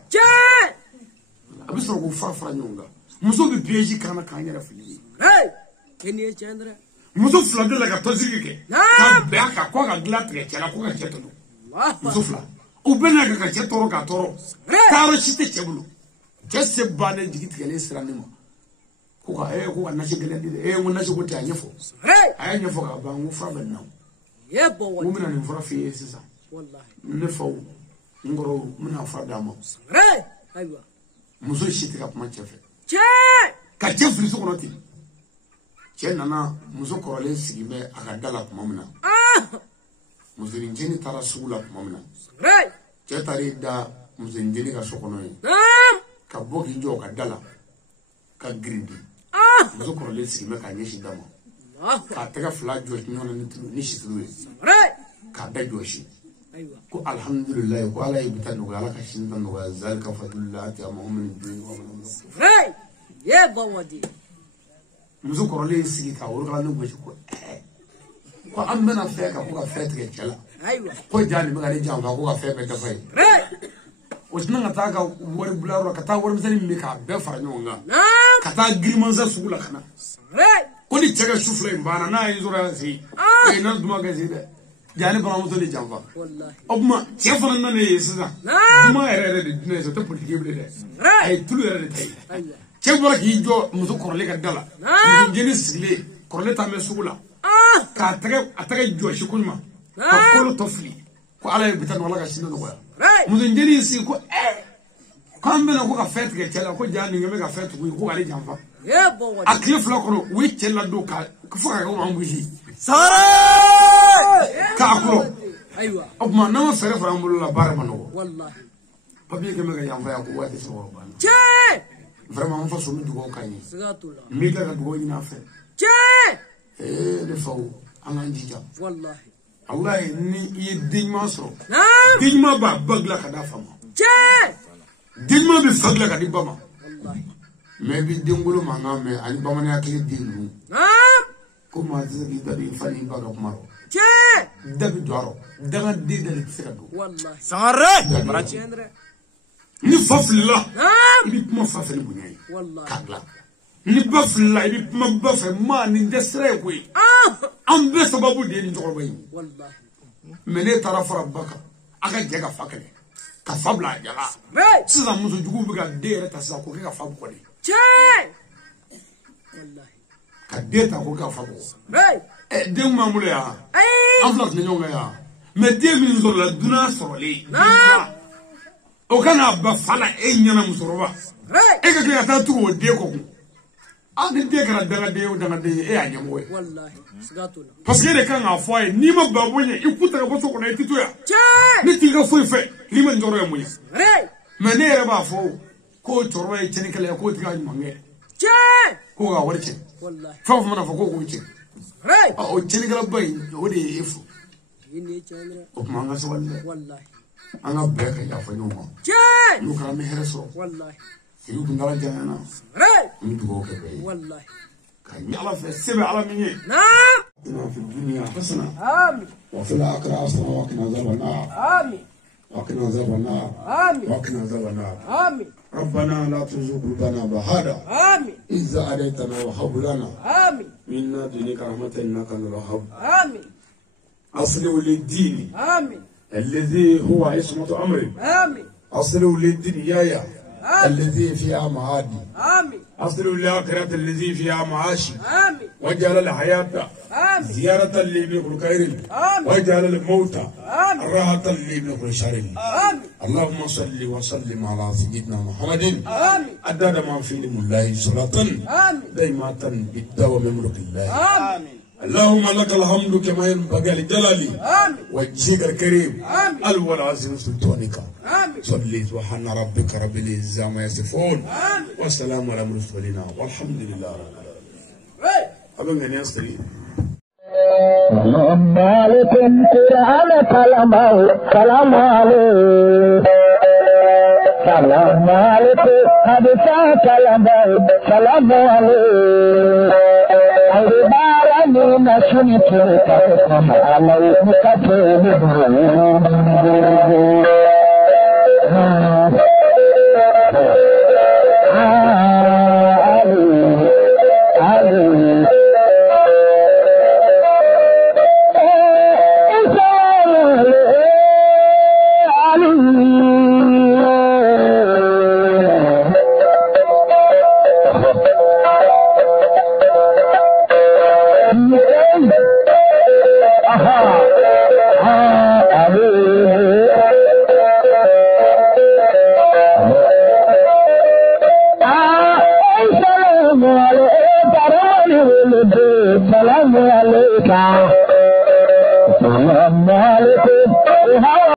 Abisoro ko fara nyonga. Muso bi PG kana kanya fili. Keni Chandra. Muso fla de la ka toziki ke. Ka beka ko ga glatre ke la ko ga cheto. Muso fla. O bena ka cheto ka toro. Karo chite chebulu. Jesse bane digiti ke le sirani mo. Ko ga ko ga na chegele ndi mo na chego ta nyefo. Aya nyefo ka ba ngu fra ben now. Yebo wa. Mumina ni fra fi sisa. Wallahi. Ne fawo. Ngoro muna fada mo aywa muso shiti ka kuma chefe ka chefe su kono ti nana muso korole sigime aka dala kuma muna muso njeni tara sugula kuma muna tari da muso njeni ka sokono yi ka bogi jo ka dala ka grindi muso korole sigime ka nyeshi dama ka tega fla jo nyona ni shitulu ka da joshi ko alhamdulillah ko ala ibtan no ala ka shintan no zalika fadlullah ta mu'min bin wa man ye bawadi muzo korole sigi ka wor kala no ko ko amana fe ka ko ka fe te kala ko jani ma gari jamba ko ka fe be da fay o tinanga ta ka wor bularo ka ta wor misani mi ka be fara nyonga ka ta girman za sugula kana ko ni cega sufle mbana na yizura si e nan duma ga zide jani bana muso ni jamfa wallahi obma chefana nane yesisa duma ere de dine so to politique ble de ay tulu ere de tay chefara ki jo muso korle ka dala ngeni sile korle ta me sugula ka atake jo shikunma ka kolo tofli ko ala bitan wala ka shindo ko muso ngeni si ko kambe na ko ka fet ke chela ko jani ngeme ka fet ko ali jamfa yebo wadi akle flokoro wi chela do ka ko fa ko ambuji Kakuro. Aywa. Obma na fere fara mbulu la bare manogo. Wallahi. Papier ke mega yamba ya ko wati so bana. Vraiment on fa so mi dugo kany. Sagatullah. Mi ga dugo ni na fe. Le faw anga njija. Wallahi. Allah ni ye digma so. Digma ba bagla ka da fama. Digma bi fagla ka di bama. Wallahi. Mais bi dingulu manga me ani bama ne akli dingu. Kuma zigi dari fani baga kumaro dabi doro daga de dali tsado wallahi sangare Chandra ni fafla ni kuma fafeli bunyai wallahi kagla ni bafla ni kuma bafe ma ni desre ko am be sababu de ni jogol bay wallahi mene tarafa baka aka jega fakale ka fabla jala sisa muso jugu biga de reta sa ko ka fabu ko de wallahi kadeta ko ka fabu dem mamule ya aflak ni nyonga ya me dem min zo la duna sorole o kana ba fala e nyana musoroba e ka ka ta tu o de ko ani de kara daga de o daga de e anya mo wallahi sagatullah parce que de kan afoy ni ma babonye ikuta ka boso ko na titu ya ni tinga foi fe ni ma ndoro ya munya me ne re ba fo ko toro e tini kala ko tiga mangi ko ga warche wallahi fa mana fo ko ko ci o tini kala bay o de efu yini Chandra o manga so wallahi anga beka ya fo no mo no kala me hereso wallahi yu bundala jana ni dugo ke bay wallahi kan ya ala fe sebe ala minye ina fi dunya hasana amin wa fil akhirati hasana wa qina adhaban nar amin وقنا عذاب النار آمين وقنا عذاب النار آمين ربنا لا تزغ قلوبنا بعد آمين إذ هديتنا وهب لنا آمين من لدنك رحمة إنك أنت الوهاب آمين أصلح للدين آمين الذي هو عصمة أمري آمين أصلح للدين يا الذي فيها معادي آمين أصلح للآخرة الذي فيها معاشي آمين وجعل الحياة آمين زيارة لي بكل خير آمين وجعل الموت آمين راحة لي بكل شر آمين اللهم صل وسلم على سيدنا محمد آمين عدد ما في علم الله صلاة آمين دائمة بالدوام ملك الله آمين اللهم لك الحمد كما ينبغي لجلالي وجهك الكريم الول عظيم سلطانك صلي سبحان ربك رب العزة عما يصفون والسلام على المرسلين والحمد لله رب العالمين. أبن الناس تري مالك قرآن كلام عليه سلام عليك حديثا سلام عليك أربعة نشني تلقاكم عليك كتير